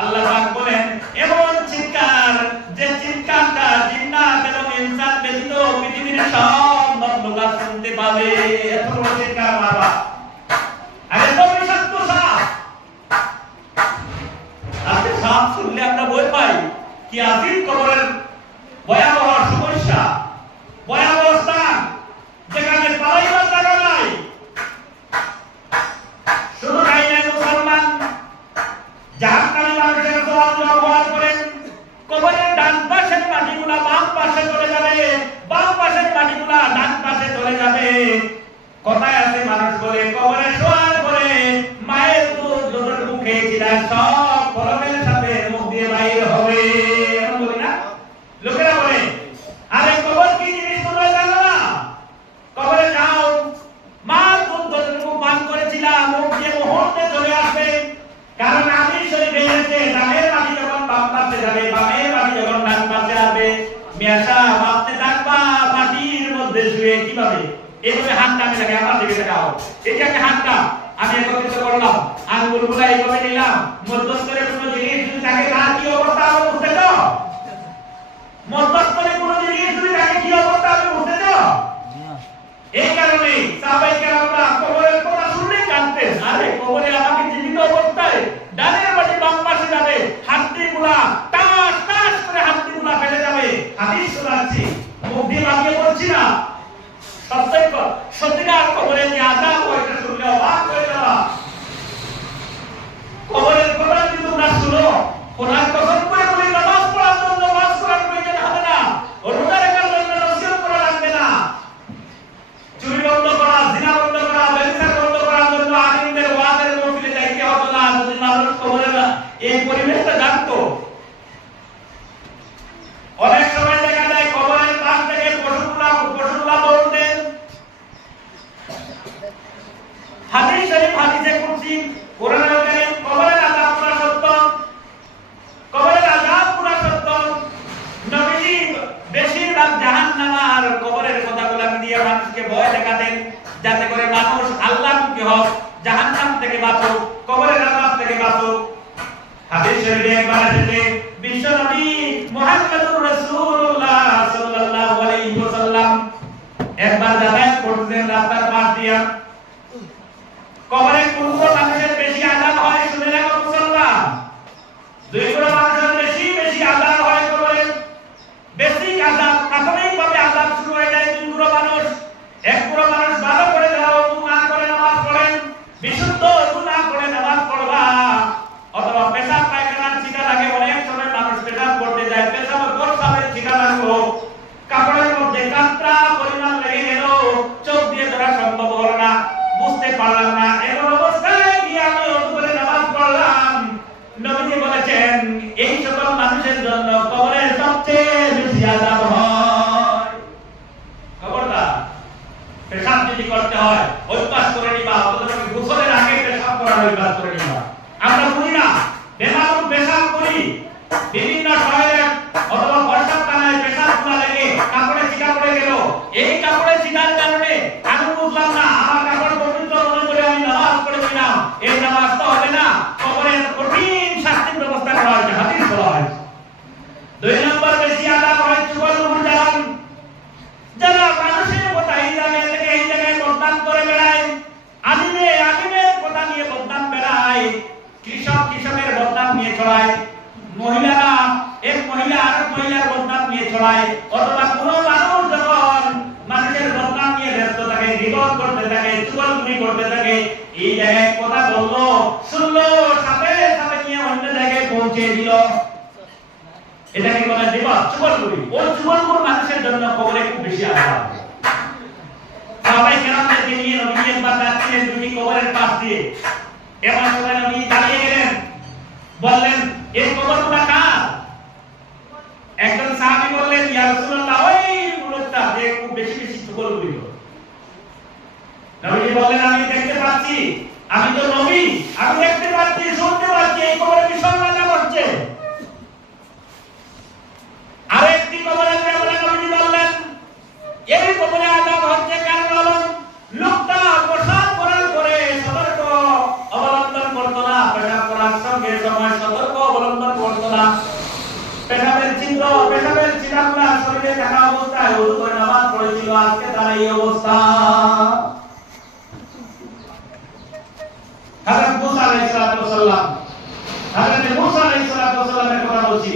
আল্লাহ পাক বলেন এমন চিৎকার, যে চিৎকারটা জিন্নাত এবং ইনসান ব্যতীত পৃথিবীর সব মাখলুকাত শুনতে পাবে। এত বড় চিৎকার মারবা, আরে তো বিষাক্ত সাপ। আজকে সাপ শুনলে আমরা ভয় পাই, কি আজিব কবরের ভয়াবহ সমস্যা, ভয়াবহ স্থান, যেখানে পালাইবার জায়গা নাই। শুধু তাই নয়, মুসলমান জাহান্নামী মানুষের জবাব ব্যবহার করেন, কবরের ডান পাশের মাটিগুলা বাম পাশে চলে যাবে, বাম পাশের মাটিগুলা ডান পাশে চলে যাবে। কথায় আছে, মানুষ বলে কবরে শোয়ার পরে মায়ের দুধ যতটুকু খেয়েছিলা সব কলমের সাথে মুখ দিয়ে বাইরে হবে, এমন বলি না লোকেরা বলে। আরে কবর কি জিনিস তোমরা জানো না? কবরে যাও, মার দুধ যতটুকু পান করেছিলা মুখ দিয়ে মুহূর্তে চলে আসবে। কারণ হাদিস শরীফে এসেছে ডানের মাটি যখন বাম পাশে যাবে, বামের মাটি যখন ডান পাশে আসবে, মিয়াশা আপনি থাকবা মাটির মধ্যে শুয়ে। কিভাবে? এইভাবে হাতটা আমি লাগে, আমার দিকে তাকাও, এই যে আমি হাতটা আমি একত্রিত করলাম, আঙ্গুলগুলো এইভাবে নিলাম, মধ্যস্থলে কোনো জিনিস যদি থাকে তার কি অবস্থা হবে বুঝতে তো? মধ্যস্থলে কোনো জিনিস যদি থাকে কি অবস্থা হবে বুঝতে তো? এই কারণে সাহাবায়ে কেরামরা কবরের কথা শুনলেই জানতেন, আরে কবরে আমাকে জীবিত অবস্থায় ডানের মাটি বাম পাশে যাবে, হাড্ডিগুলা টাস টাস করে হাড্ডিগুলা ফেলে যাবে। হাদিস শোনাচ্ছি, মুখ দিয়ে বানিয়ে বলছি না, সত্যিকার কবরে যে আযাব ওইটা শুনলে অবাক হয়ে যাবা। কবরের কথা যদি তোমরা শুনো, কোরআন কসম করে বলি নামাজ পড়ার জন্য ওয়াজ করার প্রয়োজন হবে না, রোজা রাখার জন্য নসিহত করা লাগবে না, চুরি বন্ধ করা, জিনা বন্ধ করা, ব্যভিচার বন্ধ করার জন্য আলিমদের ওয়াজের মহফিলে এই পরিবেশটা জানতো। অনেক সময় দেখা যায় কবরের পাশ থেকে পশুগুলা দৌড় দেন। হাদিস শরীফ, হাদিসে কুরসি, কোরআনুল কারীম, কবরের আযাব পুরা সত্য, কবরের আযাব পুরা সত্য। নবীজি বেশিরভাগ জাহান্নামার কবরের কথাগুলো দিয়ে মানুষকে ভয় দেখাতেন, যাতে করে মানুষ আল্লাহমুখী হোক, জাহান্নাম থেকে বাঁচুক, কবরের আযাব থেকে বাঁচুক। হাদিস শরীফে একবার এসেছে, বিশ্বনবী মুহাম্মদুর রাসূলুল্লাহ সাল্লাল্লাহু আলাইহি ওয়াসাল্লাম একবার যাতায়াত করতেন রাস্তার পাশ দিয়ে। কবরে কোন মানুষের বেশি আযাব হয় শুনে রাখো মুসলমান। দুই গুণ মানুষের বেশি আযাব হয় কবরে। বেশি আযাব, প্রাথমিকভাবে আযাব শুরু হয়ে যায় দুই গুণ মানুষ। এক গুণ মানুষ ভালো করে যারা ওযু না করে নামাজ পড়েন, বিশুদ্ধ ওযু না করে নামাজ পড়বা, অথবা পেশাব পায়খানার ছিটা লাগে। অনেক সময় মানুষ পেশাব করতে যায়, পেশাবের প্রস্রাবের ছিটা লাগলো, কাপড়ের মধ্যে কাঁচা পরিমাণ লেগে গেল, চোখ দিয়ে ধরা সম্ভব হলো না, বুঝতে পারলাম না, এমন অবস্থায় গিয়ে আমি ওযু করে নামাজ পড়লাম। নবীজি বলেছেন এই সকল মানুষের জন্য কবরে সবচেয়ে বেশি আযাব হয়। খবরদার, পেশাব যদি করতে হয় অভ্যাস করে নিবা, অথবা গোসলের আগে পেশাব করার অভ্যাস করে নিবা। আমরা বুঝি না, বেমালুম পেশাব করি, বিভিন্ন টয়লেট অথবা বর্ষাকালে পেশাব গুলা লেগে কাপড়ে ছিটা পড়ে গেল। এই কাপড়ে ছিটার কারণে আমি বুঝলাম না, আমার কাপড় পবিত্র মনে করে আমি নামাজ পড়েছিলাম, এই নামাজ তো হবে না। কবরে কঠিন শাস্তির ব্যবস্থা করা হয়েছে, হাদিস বলা হয়েছে। দুই নম্বর বেশি আযাব হয় চুগলখোর যারা মানুষের কথা এই জায়গায় থেকে এই জায়গায় বদনাম করে বেড়ায়, আলিমের কথা নিয়ে বদনাম বেড়ায়, কৃষকের বদনাম নিয়ে ছড়ায়, মহিলারা এক মহিলা আরেক মহিলার বদনাম নিয়ে ছড়ায়, অথবা কোনো মানুষ যখন মানুষের বদনাম নিয়ে ব্যস্ত থাকে, গীবত করতে থাকে, চুগলখড়ি করতে থাকে, এই জায়গায় কথা বললো, শুনলো, সাথে সাথে নিয়ে অন্য জায়গায় পৌঁছে দিল, এটাকে বলা হয় গীবত, চুগলখড়ি। ওই চুগলখোর মানুষের জন্য কবরে খুব বেশি আযাব। সাহাবায়ে কেরামদেরকে নিয়ে নবী একবার যাচ্ছিলেন দুটি কবরের পাশ দিয়ে। এমন সময় নবী দাঁড়িয়ে গেলেন, বললেন এই কবরটা কার? একজন সাহাবী বললেন ইয়া রাসূলুল্লাহ, ওই লোকটা যে খুব বেশি চুগলখড়ি করে। নবীজি বললেন আমি দেখতে পাচ্ছি, আমি তো নবী, আমি দেখতে পাচ্ছি, শুনতে পাচ্ছি এই কবরে ভীষণ আযাব হচ্ছে। আরেকটি কবরের ব্যাপারে নবীজি বললেন এই কবরে আযাব হচ্ছে কারণ হলো লোকটা পেশাব করার পরে সতর্ক অবলম্বন করতো না, পেশাব করার সঙ্গে সময় সতর্ক অবলম্বন করতো না, পেশাবের ছিদ্র, পেশাবের ছিটাগুলা শরীরে থাকা অবস্থায় ওযু করে নামাজ পড়েছিল, আজকে তার এই অবস্থা। হযরত মুসা আলাইহিস সালাম, হযরত মুসা আলাইহিস সালামের কথা বলছি।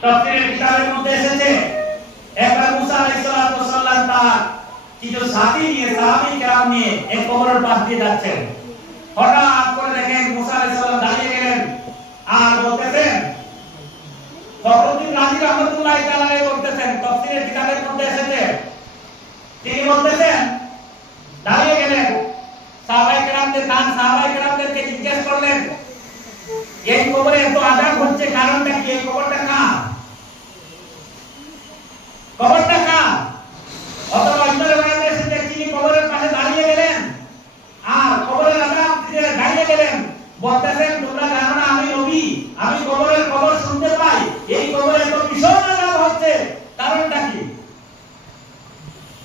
তাফসীরের কিতাবের মধ্যে এসেছে একবার মুসা আলাইহিস সালাম তার কিছু সাথী নিয়ে, সাহাবী কেরাম নিয়ে এক কবরের পাশ দিয়ে যাচ্ছেন। হঠাৎ করে দেখেন মুসা আলাইহিস সালাম দাঁড়িয়ে গেলেন আর বলতেছেন, ফখরুদ্দিন রাজি রাহমাতুল্লাহি তাআলা বলতেছেন, তাফসীরের কিতাবের মধ্যে এসেছে, তিনি বলতেছেন দাঁড়িয়ে গেলেন, সাহাবায়ে কেরামদেরকে জিজ্ঞেস করলেন এই কবরে এত আযাব হচ্ছে কারণটা কি? এই কবরটা কার? কবরটা কার? অথবা অন্য রকমের এসেছে তিনি কবরের পাশে দাঁড়িয়ে গেলেন আর কবরের আযাব দিয়ে দাঁড়িয়ে গেলেন, বলতেছেন তোমরা জানো না আমি নবী, আমি কবরের খবর শুনতে পাই, এই কবরে এত ভীষণ আযাব হচ্ছে কারণটা কি?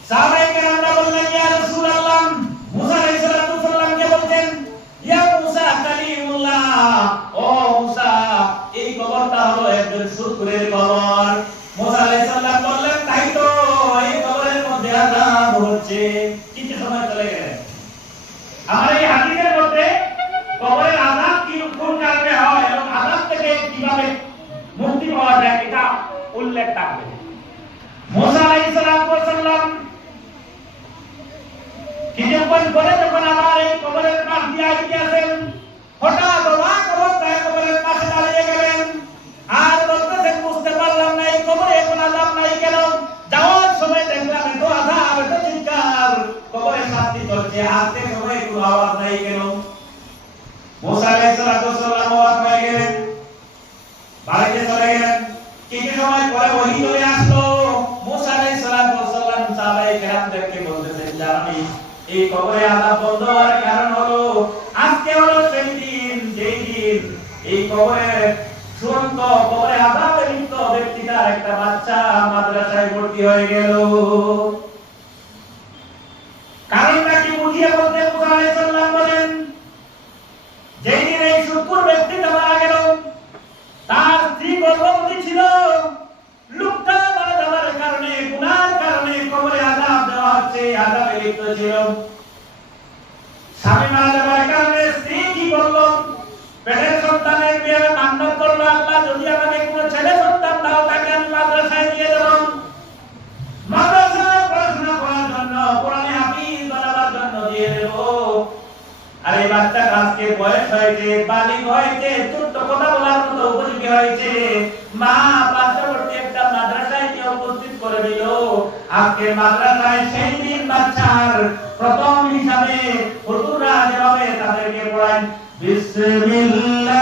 সাহাবায়ে কেরামরা বললেন ইয়া রাসূলুল্লাহ, মুসা আলাইহিস সালামকে বলতেন ইয়া মুসা কালিমুল্লাহ, ও মুসা এই কবরটা হলো একজন সুদখোর এই কবরে আযাব বন্ধ হওয়ার কারণ হলো আজকে হলো সেই দিন যেই দিন এই কবরে চূড়ান্ত কবরে আযাবে লিপ্ত ব্যক্তিটার একটা বাচ্চা মাদ্রাসায় ভর্তি হয়ে গেল। কারণটা কি বুঝিয়ে বলতে মুসা আলাইহিস সালাম বলেন, যেই দিন এই শুকুর ব্যক্তিটা মারা গেল, তার স্ত্রী গর্ভবতী ছিল, লোকটা মারা যাওয়ার কারণে গুনার কারণে কবরে আযাব দেওয়া হচ্ছে, আযাবে লিপ্ত ছিল। স্বামী মারা যাওয়ার কারণে স্ত্রী কি করলো? পেটের সন্তানের বিয়ে মান্যত করলো, আল্লাহ যদি আমাকে কোনো ছেলে সন্তান দাও তাকে আমি মাদ্রাসায় দিয়ে দেব, মাদ্রাসায় পড়াশোনা করার জন্য, কোরআনে হাফিজ বানাবার জন্য দিয়ে দেব। আর এই বাচ্চা আজকে বয়স হয়েছে, বালিগ হয়েছে, ছোট্ট কথা বলার মতো উপযোগী হয়েছে, মা পার্শ্ববর্তী একটা মাদ্রাসায় নিয়ে উপস্থিত করে দিল। আজকে মাদ্রাসায় সেই দিন বাচ্চার প্রথম হিসাবে হুজুররা যেভাবে তাদেরকে পড়ায়, বিসমিল্লাহির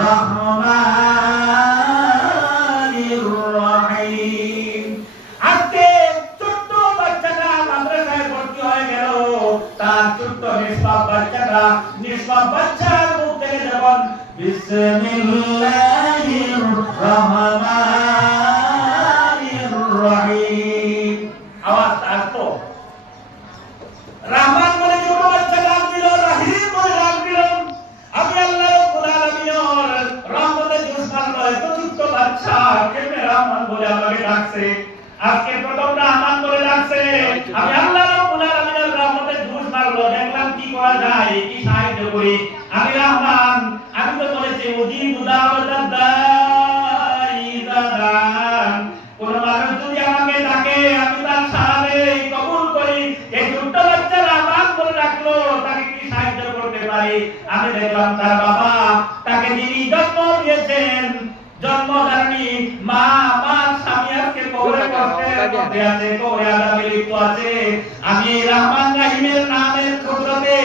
রহমানির রহিম। আজকে ছোট্ট বাচ্চাটা মাদ্রাসায় ভর্তি হয়ে গেল, তার ছোট্ট নিষ্পাপ বাচ্চাটা, নিষ্পাপ বাচ্চার মুখ থেকে যখন বিসমিল্লাহির রহমানির রহিম আওয়াজ আসতো, রহমান বলে ছোট বাচ্চা ডাক দিল, রহিম বলে ডাক দিল, আমি আল্লাহ রাব্বুল আলামিনের রহমতের জোশমান রয় তো ছোট বাচ্চা কেমনে রহমান বলে আমাকে ডাকছে, আজকে প্রথম রহমান বলে ডাকছে। আমি আল্লাহ রাব্বুল আলামিনের রহমতের জোশমান রয় দেখলাম কি করা যায়, কি সাহায্য করি। আমি রহমান, আমি তো বলেছি উজিবু দাওয়াতাদ দাঈ ইযা দান, কোন মানুষ যদি আমাকে ডাকে আমি তার সাড়া কবুল করি। এই ছোট্ট বাচ্চা রহমান বলে ডাকলো, তাকে কি সাহায্য করতে পারি? আমি দেখলাম তার বাবা, তাকে যিনি জন্ম দিয়েছেন, জন্মদারিণী মা, আমার স্বামী আজকে কবরে কষ্টের মধ্যে আছে, কবরে আযাবে লিপ্ত আছে। আমি রহমান রহিমের নামের কুদরতে,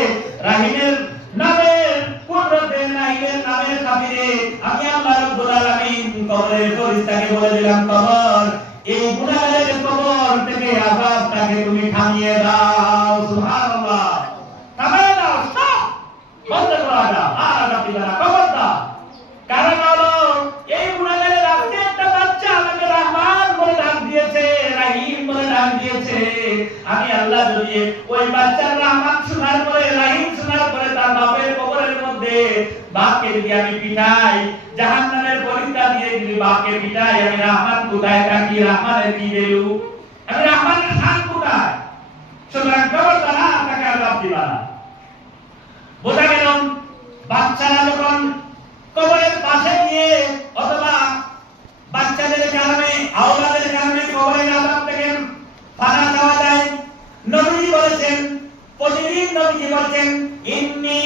রহিমের নামের কুদরতে, রহিমের নামের খাতিরে আমি আল্লাহ রাব্বুল আলামিন কবরের ফেরেশতাকে বলে দিলাম, কবর এই গুনাহের কবর থেকে আযাবটাকে তুমি থামিয়ে দাও। সুবহানাল্লাহ, থামিয়ে দাও, স্টপ, বন্ধ করে দাও, আর আযাব দিবা না, কবর দাও। কারণ হলো এই গুনাহের রাস্তায় একটা বাচ্চা আমাকে রহমান বলে ডাক দিয়েছে, রহিম বলে ডাক দিয়েছে। আমি আল্লাহ যদি ওই বাচ্চার রহমান শোনার পরে, রহিম শোনার পরে তার বাপের কবরের মধ্যে বাপকে যদি আমি পিটাই, জাহান্নামের পরীক্ষা দিয়ে যদি বাপকে পিটাই, আমি রহমান কোথায় থাকি, রহমানের কি ভ্যালু, আমি রহমানের শান কোথায়? সুতরাং খবরদার তাকে আযাব দিবা না। বোঝা গেল বাচ্চারা যখন কবরের পাশে গিয়ে অথবা বাচ্চাদের কারণে, আওলাদের কারণে কবরের আযাব থেকে পানা দেওয়া যায়। নবী বলেছেন, প্রতিদিন নবী বলেছেন, ইন্নী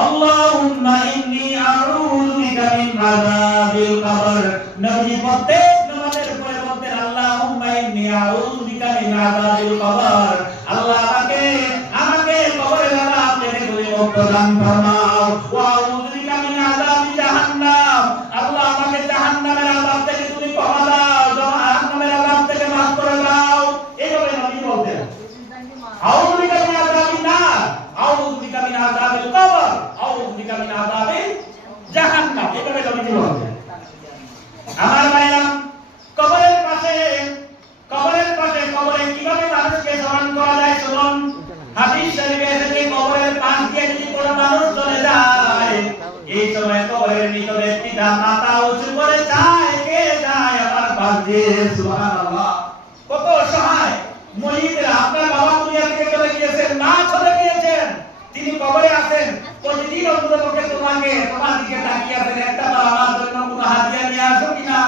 আল্লাহুম্মা ইন্নী আউযু বিকা মিন আযাবিল কবর। নবী প্রত্যেক নামাজের পরে বলতেন, আল্লাহুম্মা ইন্নী আউযু বিকা মিন আযাবিল কবর, আল্লাহ আমাকে কবরের আযাব থেকে তুমি মুক্ত দান ফরমাও। ওয়া আউযু বিকা মিন আযাবি জাহান্নাম, আল্লাহ আমাকে জাহান্নামের আযাব থেকে তুমি ক্ষমা দাও, জাহান্নামের আযাব থেকে মাফ করে দাও। এইভাবে নবী বলতেন, আউযু বিকা মিন আযাবিন নার, আউযু বিকা মিন আযাবিল কবর, আউযু বিকা মিন আযাবি জাহান্নাম। এইভাবে নবী বলতেন। আমার ভাইরা, কবরের পাশে কবরে কিভাবে মানুষকে স্মরণ করা যায় শুনুন। হাদিস শরীফে এসেছে, কবরের পাশ দিয়ে যদি কোনো মানুষ চলে যায়, এই সময় কবরের মৃত ব্যক্তিটা মাথা উঁচু করে চায়, কে যায় আমার পাশ দিয়ে। সুবহানাল্লাহ, কত সহায় মুরিদরা। আপনার বাবা দুনিয়া থেকে চলে গিয়েছেন, মা চলে গিয়েছেন, তিনি কবরে আছেন, প্রতিদিন অন্ততপক্ষে তোমার দিকে তাকিয়ে আছেন, একটা আমার জন্য কোনো হাদিয়া নিয়ে আসো কিনা,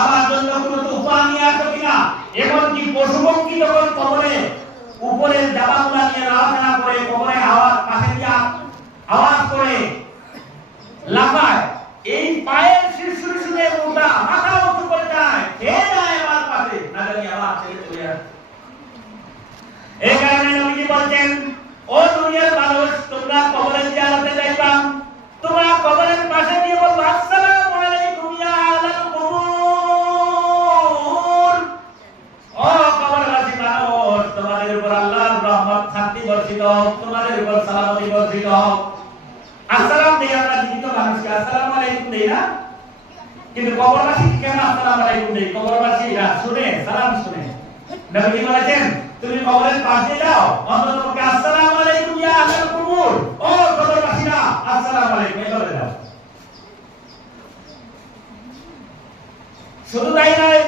আমার জন্য কোনো তোফা নিয়ে আসো কিনা। এমনকি পশুপক্ষী যখন কবরে উপরে জামাগুলা নিয়ে লাফানা করে কবরে পাশে দিয়ে আওয়াজ করে লাফায়, এই পায়ের শীর্ষ শুনে উঠা মাথা উঁচু করে যায়, কে যায় আমার আসসালাম দেই আমরা জীবিত মানুষকে আসসালামু আলাইকুম দেই না, কিন্তু কবরবাসী কেন আসসালামু আলাইকুম দেই? কবরবাসীরা শুনে, সালাম শুনে। নবী বলেছেন তুমি কবরের পাশে যাও, অন্ততপক্ষে আসসালামু আলাইকুম ইয়া আহলাল কুবুর, ও কবরবাসীরা আসসালামু আলাইকুম বলে দাও। শুধু তাই নয়,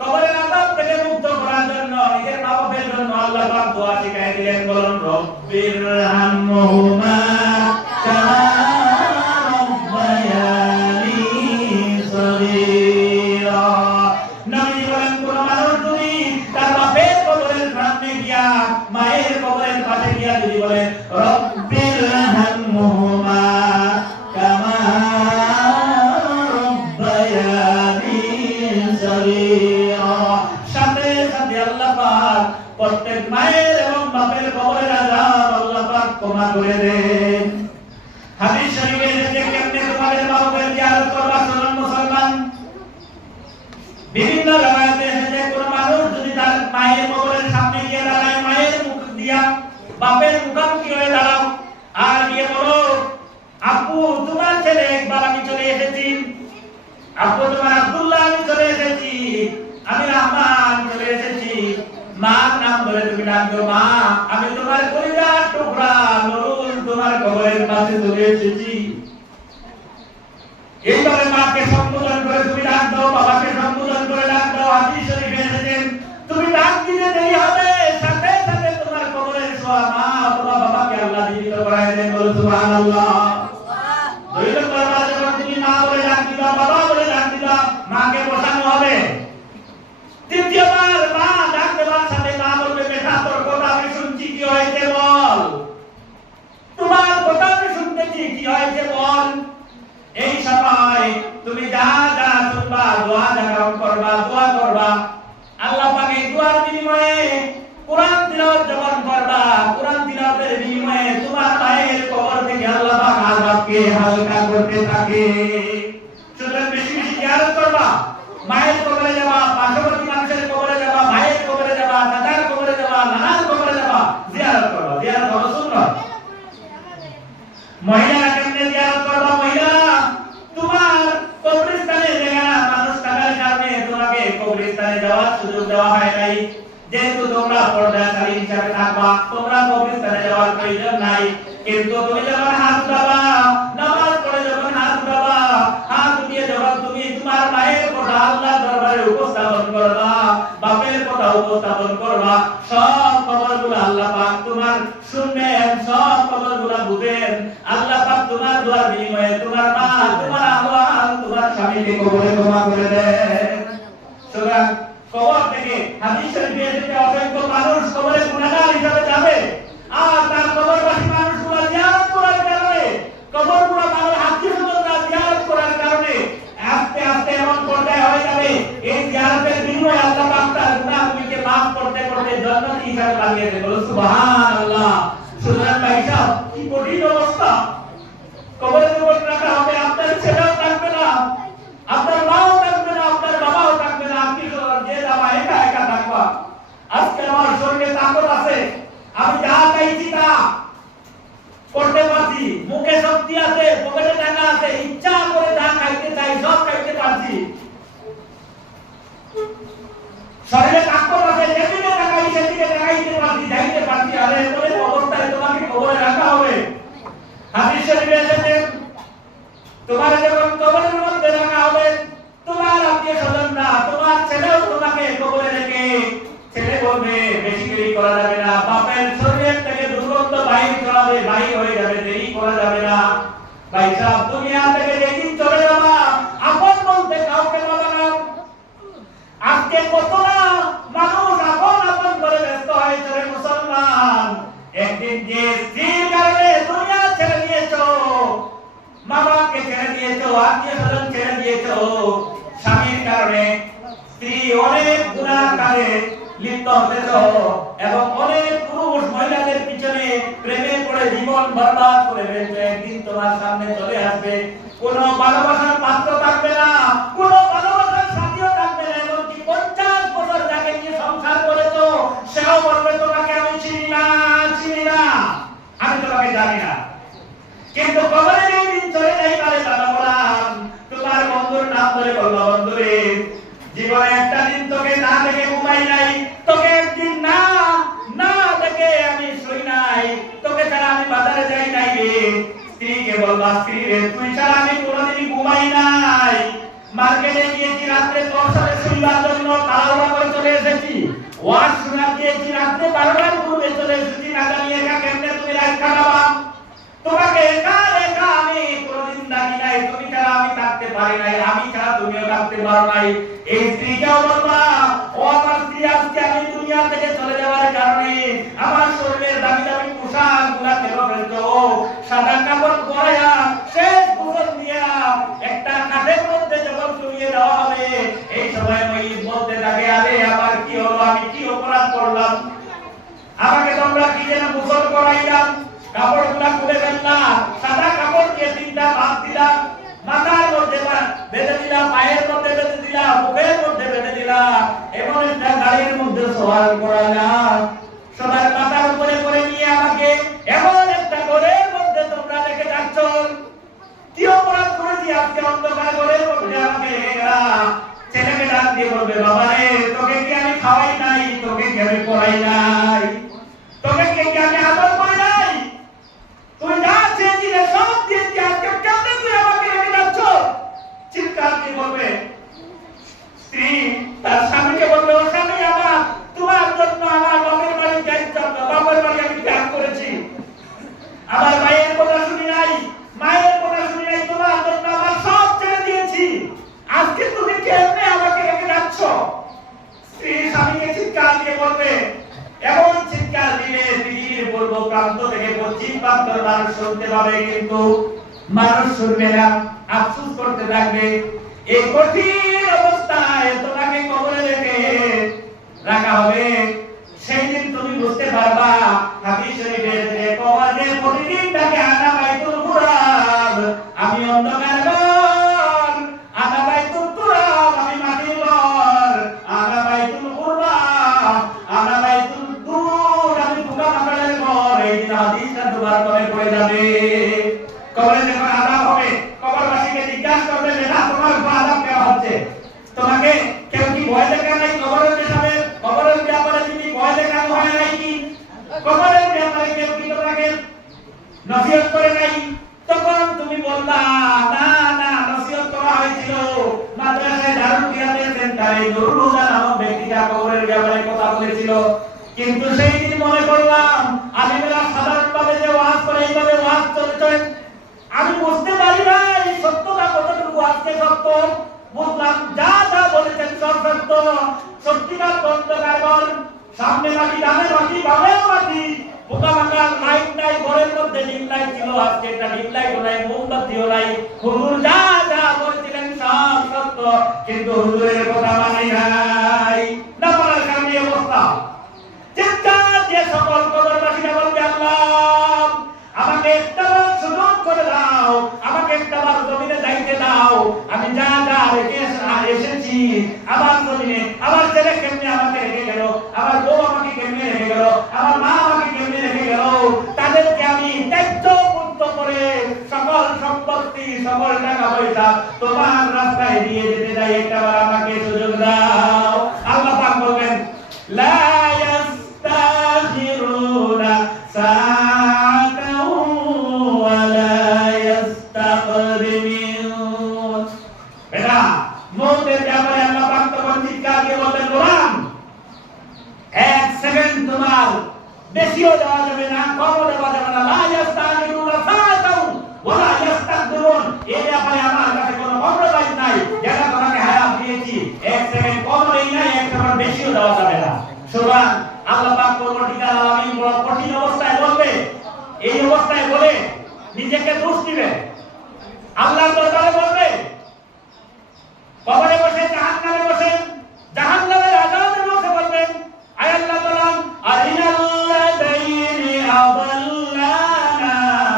কবরের আযাব থেকে মুক্ত করার জন্য, নিজের পাপের জন্য আল্লাহ পাক দোয়া শিখায় দিলেন। বলুন রব্বির হামহুমা কামা রাব্বায়ানি সগীরা। নবী বলেন কোন মানুষ যদি তার বাপের কবরের সামনে গিয়া, মায়ের কবরের পাশে গিয়া যদি বলে রব্বির হামহুমা কামা রাব্বায়ানি সগীরা, সাথে সাথে আল্লাহ পাক প্রত্যেক মায়ের এবং বাপের কবরের আযাব আল্লাহ পাক ক্ষমা করে দেন। হাদিস শরীফে এসেছে কেমনে তোমাদের বাপের জিয়ারত করবা শুনুন মুসলমান। বিভিন্ন রাওয়ায়াতে এসেছে কোন মানুষ যদি তার মায়ের কবরের সামনে গিয়ে দাঁড়ায়, মায়ের মুখ দিয়া বাপের মুখোমুখি হয়ে দাঁড়াও আর গিয়ে বলো আপু তোমার ছেলে একবার আমি চলে এসেছি, আপু তোমার আব্দুল্লাহ আমি চলে এসেছি, আমি রহমান চলে এসেছি, মার নাম ধরে তুমি ডাকো মা আমি তোমার কলিজার টুকরা নুরুল তোমার কবরের পাশে চলে এসেছি। এইভাবে মাকে সম্বোধন করে তুমি ডাক দাও, বাবাকে সম্বোধন করে ডাক দাও। হাদিস শরীফে এসেছে তুমি ডাক দিতে দেরি হবে, সাথে সাথে তোমার কবরের শোয়া মা অথবা বাবাকে আল্লাহ জীবিত করায় দেন। বলো সুবহানাল্লাহ। দুই নম্বর বার যখন তুমি মা বলে ডাক দিবা, বাবা বলে ডাক দিবা, মাকে বসানো হবে। তৃতীয়বার মা ডাক দেওয়ার সাথে মা বলবে বেটা তোর কথা আমি শুনছি, কি হয়েছে বল, তোমার কথা আমি শুনতেছি, কি হয়েছে বল। এই সময় তুমি যা যা শুনবা দোয়া করবা, দোয়া করবা। আল্লাহ পাক এই দোয়ার বিনিময়ে কুরআন তিলাওয়াত যখন করবা, কুরআন তিলাওয়াতের বিনিময়ে তোমার মায়ের কবর থেকে আল্লাহ পাক আযাবকে হালকা করতে থাকে। সুতরাং বেশি বেশি জিয়ারত করবা, মায়ের কবরে যাবা, পার্শ্ববর্তী মানুষের কবরে যাবা, ভাইয়ের কবরে যাবা, দাদার কবরে যাবা, নানার কবরে যাবা, জিয়ারত করবা। জিয়ারত হলো সুন্নাত। মহিলারা কেমনে জিয়ারত করবা? মহিলারা তোমার কবরস্থানে জায়গা মানুষ থাকার কারণে তোমাকে কবরস্থানে যাওয়ার সুযোগ দেওয়া হয় নাই, যেহেতু তোমরা পর্দাশালী হিসাবে থাকবা, তোমরা কবরস্থানে যাওয়ার প্রয়োজন নাই। কিন্তু তুমি যখন হাত উঠাবা, নামাজ পড়ে যখন হাত উঠাবা, হাত উঠিয়ে যখন তুমি তোমার মায়ের কথা আল্লাহর দরবারে উপস্থাপন করবা, বাপের কথা উপস্থাপন করবা, সব খবরগুলো আল্লাহ পাক তোমার শুনবেন, সব খবরগুলো বুঝেন। আল্লাহ পাক তোমার দোয়ার বিনিময়ে তোমার মা, তোমার আহওয়াল, তোমার স্বামীকে কবরে ক্ষমা করে দেন। সুতরাং কবর থেকে হাদিস শরীফে এসেছে অসংখ্য মানুষ কবরে গুনাহগার হিসেবে যাবে, আর তার কবরবাসী মানুষগুলো জিয়ারত করার কারণে, কবরগুলো মানুষ আত্মীয়স্বজনরা জিয়ারত করার কারণে আস্তে আস্তে এমন পর্যায়ে হয়ে যাবে এই জিয়ারতের বিনিময়ে আল্লাহ পাক তার গুনাহগুলিকে maaf করতে করতে জান্নাতি হিসাবে বানিয়ে দেবে। বলো সুবহানাল্লাহ। সুতরাং ভাই সাহেব কি কঠিন অবস্থা, কবরের উপর রাখা হবে, আপনার ছেলেও থাকবে না, আপনার মাও থাকবে না, আপনার বাবাও থাকবে না, আত্মীয়স্বজন যে যাবা একা একা থাকবা। আজকে আমার শরীরে তাকত আছে, আমি যা চাইছি তা করতে পারছি, মুখে শক্তি আছে, পকেটে টাকা আছে, ইচ্ছা করে যা খাইতে চাই সব খাইতে পারছি, শরীরে তাকত আছে, যেদিকে টাকাই সেদিকে টাকাইতে পারছি, যাইতে পারছি। আরে এমন অবস্থায় তোমাকে কবরে রাখা হবে। হাদিস শরীফে এসেছে তোমার যখন কবরের মধ্যে রাখা হবে, তোমার আত্মীয়স্বজনরা, তোমার ছেলেও তোমাকে কবরে রেখে, ছেলে বলবে বেশি দেরি করা যাবে না, বাপের শরীর থেকে দুর্গন্ধ বাহির হবে, বাহির হয়ে যাবে, দেরি করা যাবে না। ভাই সাহেব দুনিয়া থেকে যেদিন চলে যাবা, আপন বলতে কাউকে পাবা না। আজকে কত না মানুষ আপন আপন করে ব্যস্ত হয়েছে রে মুসলমান। একদিন যে স্ত্রীর কারণে দুনিয়া ছেড়ে দিয়েছো, মা বাবাকে ছেড়ে দিয়েছো, আত্মীয়স্বজন ছেড়ে দিয়েছো, স্বামীর কারণে স্ত্রী অনেক গুনাহ কাজে লিপ্ত হতেছ এবং অনেক পুরুষ মহিলাদের পিছনে প্রেমে পড়ে জীবন বরবাদ করে ফেলছে। একদিন তোমার সামনে চলে আসবে, কোনো ভালোবাসার পাত্র থাকবে না, কোনো ভালোবাসার সাথীও থাকবে না, এমনকি 50 বছর যাকে নিয়ে সংসার করেছো সেও বলবে তোমাকে আমি চিনি না, আমি তোমাকে জানি না। কিন্তু কবরে জীবনে একটা দিন তোকে না দেখে ঘুমাই নাই, তোকে একদিন না না দেখে আমি শুই নাই, তোকে ছাড়া আমি বাজারে যাই নাই রে। স্ত্রীকে বলবা, স্ত্রী রে তুই ছাড়া আমি কোনোদিনই ঘুমাই নাই। মার্কেটে গিয়েছি রাত্রে তোর সাথে শুইবার জন্য, তাড়াহুড়া করে চলে এসেছি। ওয়াজ শোনা দিয়েছি রাত্রে 12টার পূর্বে চলে এসেছি, না জানি একা কেমনে তুমি রাত কাটাবা। তোমাকে একা একা আমি কোনোদিন ডাকি নাই, তুমি ছাড়া আমি থাকতে পারি নাই, আমি ছাড়া তুমিও থাকতে পারো নাই। এই স্ত্রীকেও বলবা, ও আমার স্ত্রী, আজকে আমি দুনিয়া থেকে চলে যাওয়ার কারণে আমার শরীরের দামি দামি পোশাক গুলা ফেলে ফেলছো, সাদা কাপড় পরাইয়া শেষ গোসল দিয়া একটা কাঠের মধ্যে যখন শুইয়ে দেওয়া হবে, এই সময় মহিষ বলতে থাকে, আরে আমার কি হলো, আমি কি অপরাধ করলাম, আমাকে তোমরা কি যেন গোসল করাইলাম, কাপড়গুলা খুলে ফেললাম, সাদা কাপড় দিয়ে 3টা ভাগ দিলাম, মাথার মধ্যে বেঁধে দিলাম, পায়ের মধ্যে বেঁধে দিলাম, মুখের মধ্যে বেঁধে দিলাম, এমন একটা গাড়ির মধ্যে সওয়ার করালাম, সবার মাথার উপরে করে নিয়ে আমাকে এমন একটা ঘরের মধ্যে তোমরা রেখে যাচ্ছ। কি অপরাধ করেছি আজকে অন্ধকার ঘরের মধ্যে আমাকে রেখে গেলাম? ছেলেকে ডাক দিয়ে বলবে, বাবা রে তোকে কি আমি খাওয়াই নাই, তোকে কি আমি পড়াই নাই, তোকে কি আমি আদর করি নাই, তুই যা চেয়েছিলে সব দিয়েছি, আজকে কেমনে তুই আমাকে রেখে যাচ্ছ? চিৎকার দিয়ে বলবে। স্ত্রী তার স্বামীকে বলবে, ও স্বামী আমার, তোমার জন্য আমার বাপের বাড়ি যাইতাম না, বাপের বাড়ি আমি ত্যাগ করেছি, আমার মায়ের কথা শুনি নাই, মায়ের কথা শুনি নাই, তোমার জন্য আমার সব ছেড়ে দিয়েছি, আজকে তুমি কেমনে আমাকে রেখে যাচ্ছ? স্ত্রী স্বামীকে চিৎকার দিয়ে বলবে, এমন চিৎকার দিলে পৃথিবীর পূর্ব প্রান্ত থেকে পশ্চিম প্রান্তের মানুষ শুনতে পাবে, কিন্তু মানুষ শুনবে না, আফসোস করতে থাকবে। এই কঠিন অবস্থায় তোমাকে কবরে রেখে রাখা হবে, সেই দিন তুমি বুঝতে পারবা হাদিস শরীফে যে কবরে প্রতিদিন তাকে আনা বাইতুল কুরআন, আমি অন্ধকার ঘর, আনা বাইতুল কুরআন, আমি মাটির ঘর, আনা বাইতুল কুরআন, আনা বাইতুল দুর, আমি পোকা মাকড়ের ঘর। এই দিন হাদিসটা তোমার কবরে পড়ে যাবে। কবরে যখন আযাব হবে, কবরবাসীকে জিজ্ঞাসা করবে, বেটা তোমার উপর আযাব দেওয়া হচ্ছে, তোমাকে কেউ কি ভয় দেখায় নাই? কবরের ব্যাপারে, কবরের ব্যাপারে যদি ভয় দেখানো হয় নাই কি? কবরের ব্যাপারে কেউ কি তোমাকে নসিহত করে নাই? তখন তুমি বলবা, না না, নসিহত করা হয়েছিল মাদ্রাসায় দারুল কিরাতের সেন্টারে নুরুল হুদা নামক ব্যক্তিটা কবরের ব্যাপারে কথা বলেছিল, কিন্তু সেই দিন মনে করলাম আলিমেরা সাধারণভাবে যে ওয়াজ করে এইভাবে ওয়াজ চলছে, আমি বুঝতে পারি না এই সত্যটা কতটুকু আজকে সত্য। বুঝলাম যা যা বলেছেন সব সত্য, সত্যিকার অন্ধকার ঘর, সামনে মাটি, ডানে মাটি, বামে মাটি, পোকামাকড়, লাইট নাই, ঘরের মধ্যে ডিম লাইট ছিল, আজকে একটা ডিম লাইটও নাই, মোমবাতিও নাই। হুজুর যা যা বলেছিলেন সব সত্য, কিন্তু হুজুরের কথা মানি নাই, না মানার কারণে অবস্থা। চিৎকার দিয়ে সকল কবরবাসীরা বলবে, আল্লাহ আমাকে একটা সুযোগ করে দাও, আমাকে একটা বার জমিনে যাইতে দাও, আমি যা যা রেখে এসেছি আমার জমিনে, আমার ছেলে কেমনে আমাকে রেখে গেল, আমার বউ আমাকে কেমনে রেখে গেল, আমার মা আমাকে কেমনে রেখে গেল, তাদেরকে আমি ত্যায্য মুক্ত করে সকল সম্পত্তি, সকল টাকা পয়সা তোমার রাস্তায় দিয়ে যেতে চাই, একটা বার আমাকে সুযোগ দাও। আল্লাহ পাক বলবেন, লা ইয়াস্তাখিরুনা সাআতাও ওয়া লা ইস্তাকদিমুন। বেটা মওতের ব্যাপারে আল্লাহ পাক তখন চিৎকার দিয়ে বলবেন, গোলাম এক সেকেন্ড তোমার বেশিও দেওয়া যাবে না, কমও দেওয়া যাবে না, লা ইয়াস্তাখিরুনা সাআতাও ওয়া লা ইস্তাকদিমুন। এই ব্যাপারে আমার কাছে কোনো কম্প্রোমাইজ নাই, যেটা তোমাকে হায়াত দিয়েছি এক সেকেন্ড কম নেই না, এক সেকেন্ড বেশিও দেওয়া যাবে না। সুতরাং আল্লাহ পাক পরবর্তীকালে আলামিন বড় কঠিন অবস্থায় বলবে, এই অবস্থায় বলে নিজেকে দোষ দিবে, আল্লাহর দরবারে বলবে, কবরে বসে, জাহান্নামে বসে, জাহান্নামের আযাবে বসে বলবেন, আয় আল্লাহ তাআলা আরিনাল্লাযাইনি আদাল্লানা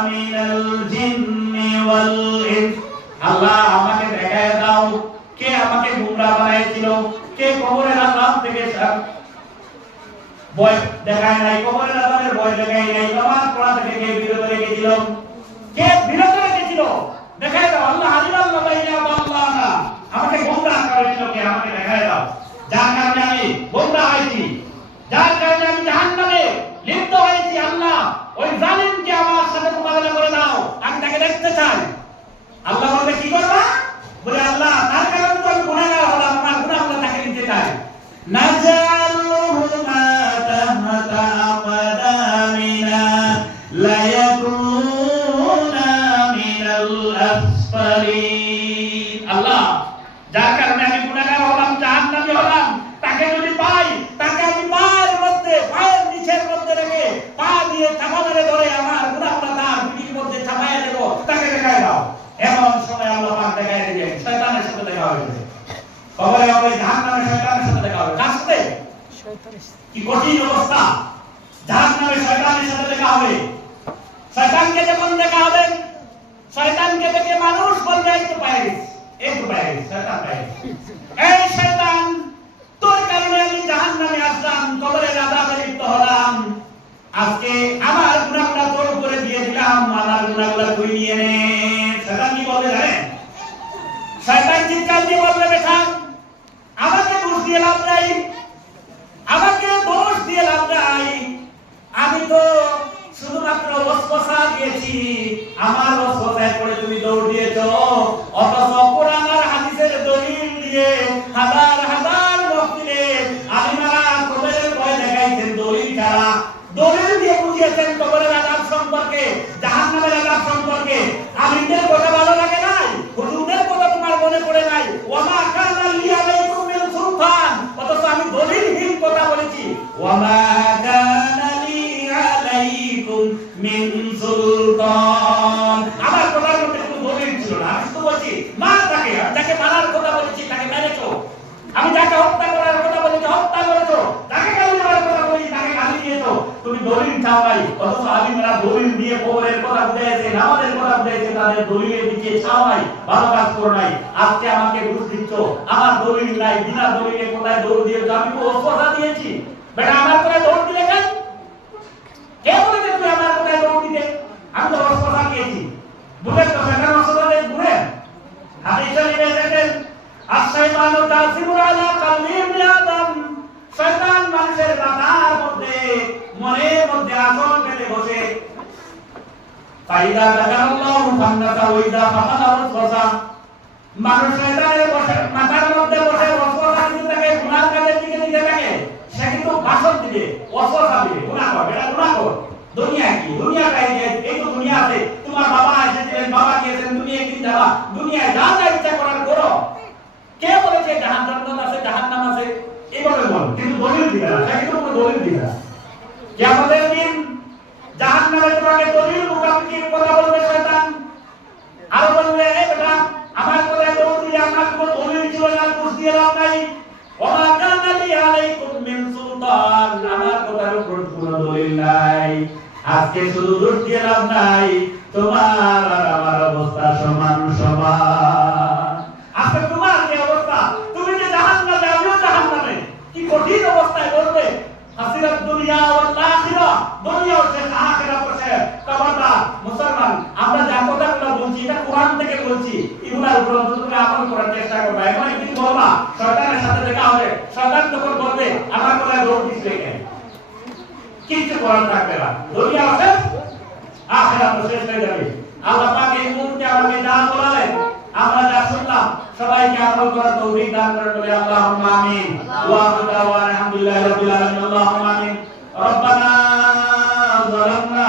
মিনাল জিন্নি ওয়াল ইনস। আল্লাহ আমাকে দেখায় দাও কে আমাকে গোমরা বানাইছিল, কে কবরের আযাব থেকে ভয় দেখায় নাই, কবরের আযাবের ভয় দেখায় নাই, নামাজ পড়া থেকে কে বিরত রেখেছিল, কে বিরত রেখেছিল, দেখায় দাও। আল্লাহ আলিমাল্লাহ বাইনা আল্লাহ, আমাকে গোমরা করেছিল কে, আমাকে দেখায় দাও। চাই। আল্লাহ বলবে কি করবা? বলে আল্লাহ তার কারণে তো আমি গুনাহগার হলাম, আমার গুনাহগুলো তাকে নিতে চাই। নাজালুহু মা তাহতা আকদামিনা লা ইয়াকুনা মিনাল আসফালিন। আল্লাহ যার কারণে আমি গুনাহগার হলাম, জাহান্নামী হলাম, তাকে যদি পাই, তাকে আমি পায়ের মধ্যে, পায়ের নিচের মধ্যে রেখে পা দিয়ে চাপা মেরে ধরে আমার গুনাহগুলো তার পিঠের মধ্যে চাপাইয়া দেব, তাকে দেখায় দাও। এমন সময় আল্লাহ পাক দেখায় দিবেন শয়তানের সাথে দেখা হবে, কবরে হবে জাহান্নামের শয়তানের সাথে দেখা হবে। কার সাথে? কি কঠিন অবস্থা! জাহান্নামের শয়তানের সাথে দেখা হবে। শয়তানকে যখন দেখা হবে, শয়তানকে দেখে মানুষ বলবে এই তো পায়ে গেছে, এই তো পায়ে গেছে, শয়তান পায়ে গেছে। এই শয়তান, তোর কারণে আমি জাহান্নামে আসলাম, কবরের আযাবে লিপ্ত হলাম। আজকে আমার গুনাহগুলো তোর উপরে দিয়ে দিলাম, আমার গুনাহগুলো তুই নিয়ে নে। শয়তান কি বলবে জানেন? শয়তান চিৎকার দিয়ে বলবে, বেটা আমাকে দোষ দিয়ে লাভ নাই, আমাকে দোষ দিয়ে লাভ নাই, আমি তো শুধুমাত্র ওয়াসওয়াসা দিয়েছি, আমার ওয়াসওয়াসায় পড়ে তুমি দৌড় দিয়েছো। অথচ কোরআন আর হাদিসের দলিল দিয়ে হাজার হাজার মুফতিরে আলিমারা কবরের ভয় দেখাইছেন, দলিল ছাড়া দলিল দিয়ে বুঝিয়েছেন কবরের আযাব সম্পর্কে, জাহান্নামের আযাব সম্পর্কে। আমিনদের কথা ভালো লাগে নাই, হুজুরদের কথা তোমার মনে পড়ে নাই। ওয়ামা কানা লি আলাইকুম মিন সুলতান, অথচ আমি দলিলহীন কথা বলেছি। ওয়ামা কানা লি আলাইকুম মিন সুলতান, আমার কথার মধ্যে কোনো দলিল ছিল না। আমি তো বলছি মা তাকে, যাকে মারার কথা বলেছি তাকে মেরেছো, আমি যাকে হত্যা করার কথা বলেছি হত্যা করেছো, যাকে গালি দেওয়ার কথা বলেছি তাকে গালি দিয়েছো। তুমি দলিল চাও নাই, অথচ আলিমরা দলিল দিয়ে কবরের কথা বুঝাইছে, নামাজের কথা বুঝাইছে, তাদের দলিলের দিকে চাও নাই, ভালো কাজ করো নাই। আজকে আমাকে দোষ দিচ্ছ, আমার দলিল নাই, বিনা দলিলে কোথায় দৌড় দিয়েছো? আমি তো ওয়াসওয়াসা দিয়েছি, বেটা আমার কোথায় দৌড় দিলে কেন? কে বলেছে তুই আমার কোথায় দৌড় দিতে? আমি তো ওয়াসওয়াসা দিয়েছি। বুঝেন তো সেখানে ওয়াসওয়াসা দেন, বুঝেন? হাদিসে লিখেছেন আশ-শাইতানু তাসিরু আলা কলবি ইবনে আদম, শয়তান মানুষের মাথার মধ্যে, মনের মধ্যে আসন পেতে বসে। ফাইদা যাকারাল্লাহু ফান্নাসা ওয়া ইযা ফাতানা ওয়াসওয়াসা, মানুষ শয়তানের বসে মাথার মধ্যে বসে ওয়াসওয়াসা দিতে থাকে, গুনাহ কাজের দিকে নিতে থাকে। সে কিন্তু ভাষণ দিবে, ওয়াসওয়াসা দিবে, গুনাহ কর, এটা গুনাহ কর। দুনিয়া কি? দুনিয়াটাই এই তো দুনিয়া আছে, তোমার বাবা এসেছিলেন, বাবা গিয়েছেন, তুমি একদিন যাবা, দুনিয়ায় যা যা ইচ্ছা করার করো। কে বলেছে জাহান্নাম আছে, জাহান্নাম আছে? এইভাবে বল, কিন্তু দলিল দিবে না, তাকে তো কোনো দলিল দিবে না। কিয়ামতের দিন জাহান্নামে তোমাকে দলিল মুখাপেক্ষির কথা বলবে শয়তান, আর বলবে এই বেটা আমার কোথায় দৌড় দিলে, আমার কোনো দলিল ছিল না, দোষ দিয়ে লাভ নাই। ওয়া কানা লি আলাইকুম মিন সুলতান, আমার কথার উপর কোনো দলিল নাই। আজকে শুধু দোষ দিয়ে লাভ নাই, তোমার আর আমার অবস্থা সমান সমান। আজকে তোমার কি অবস্থা? তুমি যে জাহান্নামে, আমিও জাহান্নামে। কি কঠিন অবস্থায় বলবে হাসিরাত দুনিয়া ওয়াল আখিরা, দুনিয়া ও শেষ, আখিরাত ও শেষ। খবরদার মুসলমান, আমরা যা কথাগুলো বলছি এটা কোরআন থেকে বলছি, এগুলোর উপর তুমি আমল করার চেষ্টা করবে। এখন একদিন বলবা শয়তানের সাথে দেখা হবে, শয়তান তখন বলবে আমার কোথায় দৌড় দিছিলে কেন? কিচ্ছু করার থাকবে না, দুনিয়া ও শেষ, আখিরাত ও শেষ হয়ে যাবে। আল্লাহ পাক এই মুহূর্তে আমাকে যা বলালেন, আমরা যা শুনলাম, সবাইকে আমল করার তৌফিক দান করেন বলে আল্লাহুম্মা আমিন। ওয়া আলহামদুলিল্লাহি রাব্বিল আলামিন। আল্লাহুম্মা আমিন। রব্বানা যালামনা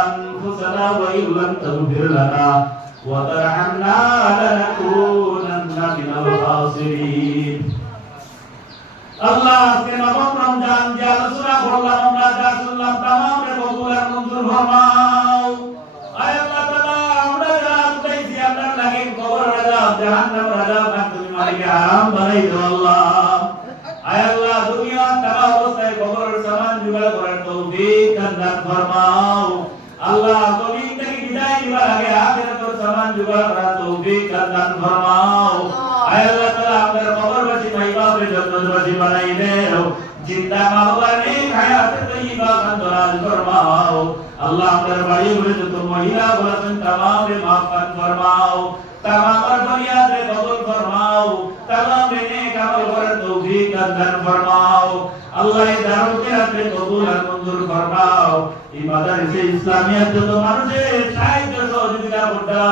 আনফুসানা ওয়া ইল্লাম তাগফির লানা ওয়া তারহামনা লানাকুনান্না মিনাল খাসিরিন। আল্লাহ আজকে নবম রমজান যে আলোচনা করলাম, আমরা যা শুনলাম তামামের কবুল আর মঞ্জুর ফরমাও। আয় আল্লাহ তাআলা, আমরা যারা চাইছি আপনার লাগে কবরের আযাব, জাহান্নামের আযাব না তুমি মালিকে হারাম বানাই দাও আল্লাহ। আয় আল্লাহ, দুনিয়া তারা অবস্থায় কবরের সামান জোগাড় করার তৌফিক দান ফরমাও। আল্লাহ জমিন থেকে বিদায় নেওয়ার আগে আখিরাতের সামান জোগাড় করার তৌফিক দান ফরমাও। আয় আল্লাহ তাআলা, আমাদের কবরবাসী ভাই-বাপের জান্নাতবাসী বানাই দাও। জিন্দা মা-বাবার নেক হায়াতে তয়্যিবা দরাজ ফরমাও। আল্লাহ আমাদের বাড়ি ঘরে যত মহিলা বলেছেন তামামে মাফ ফরমাও, তামামের ফরিয়াদে কবুল ফরমাও, তামামে নেক আমল করার তৌফিক দান ফরমাও। আল্লাহ এই দারুকে আপনি কবুল আর মঞ্জুর ফরমাও। এই মাদারিসে ইসলামিয়াত যত মানুষের সাহায্য সহযোগিতা করতা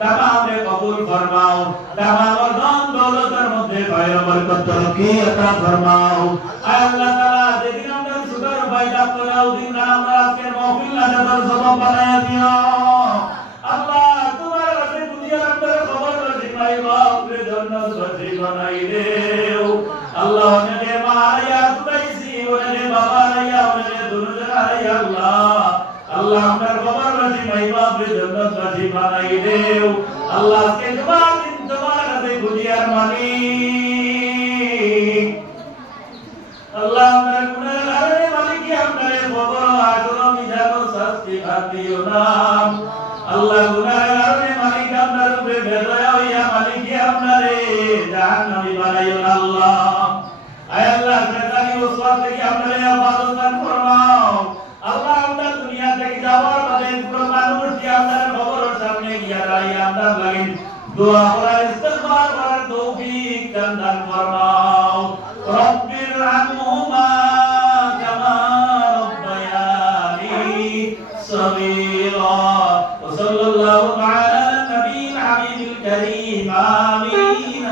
তামামে কবুল ফরমাও। তামাম ধন দৌলতের মধ্যে খয়র বরকত তরক্কি আতা ফরমাও। আয় আল্লাহ তাআলা যেদিন আমরা সুগার পয়দা করাও দিন আমরা আজকের মাহফিল নাজাতের সবব বানায়া দিও। আল্লাহ তোমার কাছে দুনিয়ার আমাদের খবর রাখি নাই বাপরে জান্নাত রাখি বানাই দেও। আল্লাহ অনেকে মারিয়া তুলাইছি অনেকে বাবা রাইয়া অনেকে দুনুজন রাইয়া আল্লাহ আল্লাহ আপনার খবর রাখি নাই বাপরে জান্নাত রাখি বানাই দেও। আল্লাহ আজকে তোমার দিন তোমার কাছে দুনিয়ার মালিক আল্লাহ আপনার গুনাহের কারণে মালিক কি আপনার খবর আজর মিজান শাস্তি খাতিও না। আল্লাহ গুনাহের কারণে মালিক আপনার উপরে বেদয়া হইয়া মালিক কি আপনারে জাহান্নামী বানাইও না আল্লাহ। আয় আল্লাহ শয়তানি ওসওয়াস থেকে আপনারে হেফাজত দান ফরমাও। আল্লাহ আমরা দুনিয়া থেকে যাওয়ার পথে পুরো মানুষ কি আপনার খবরের সামনে গিয়া দাঁড়িয়ে আমরা লাগি দোয়া করার ইস্তিগফার করার তৌফিক দান ফরমাও। রব্বির রহমহুমা কামা রব্বায়ানি সগীরা। ওয়া সাল্লাল্লাহু তাআলা আলা নবিয়িল হাবিবিল কারীম। আমিন।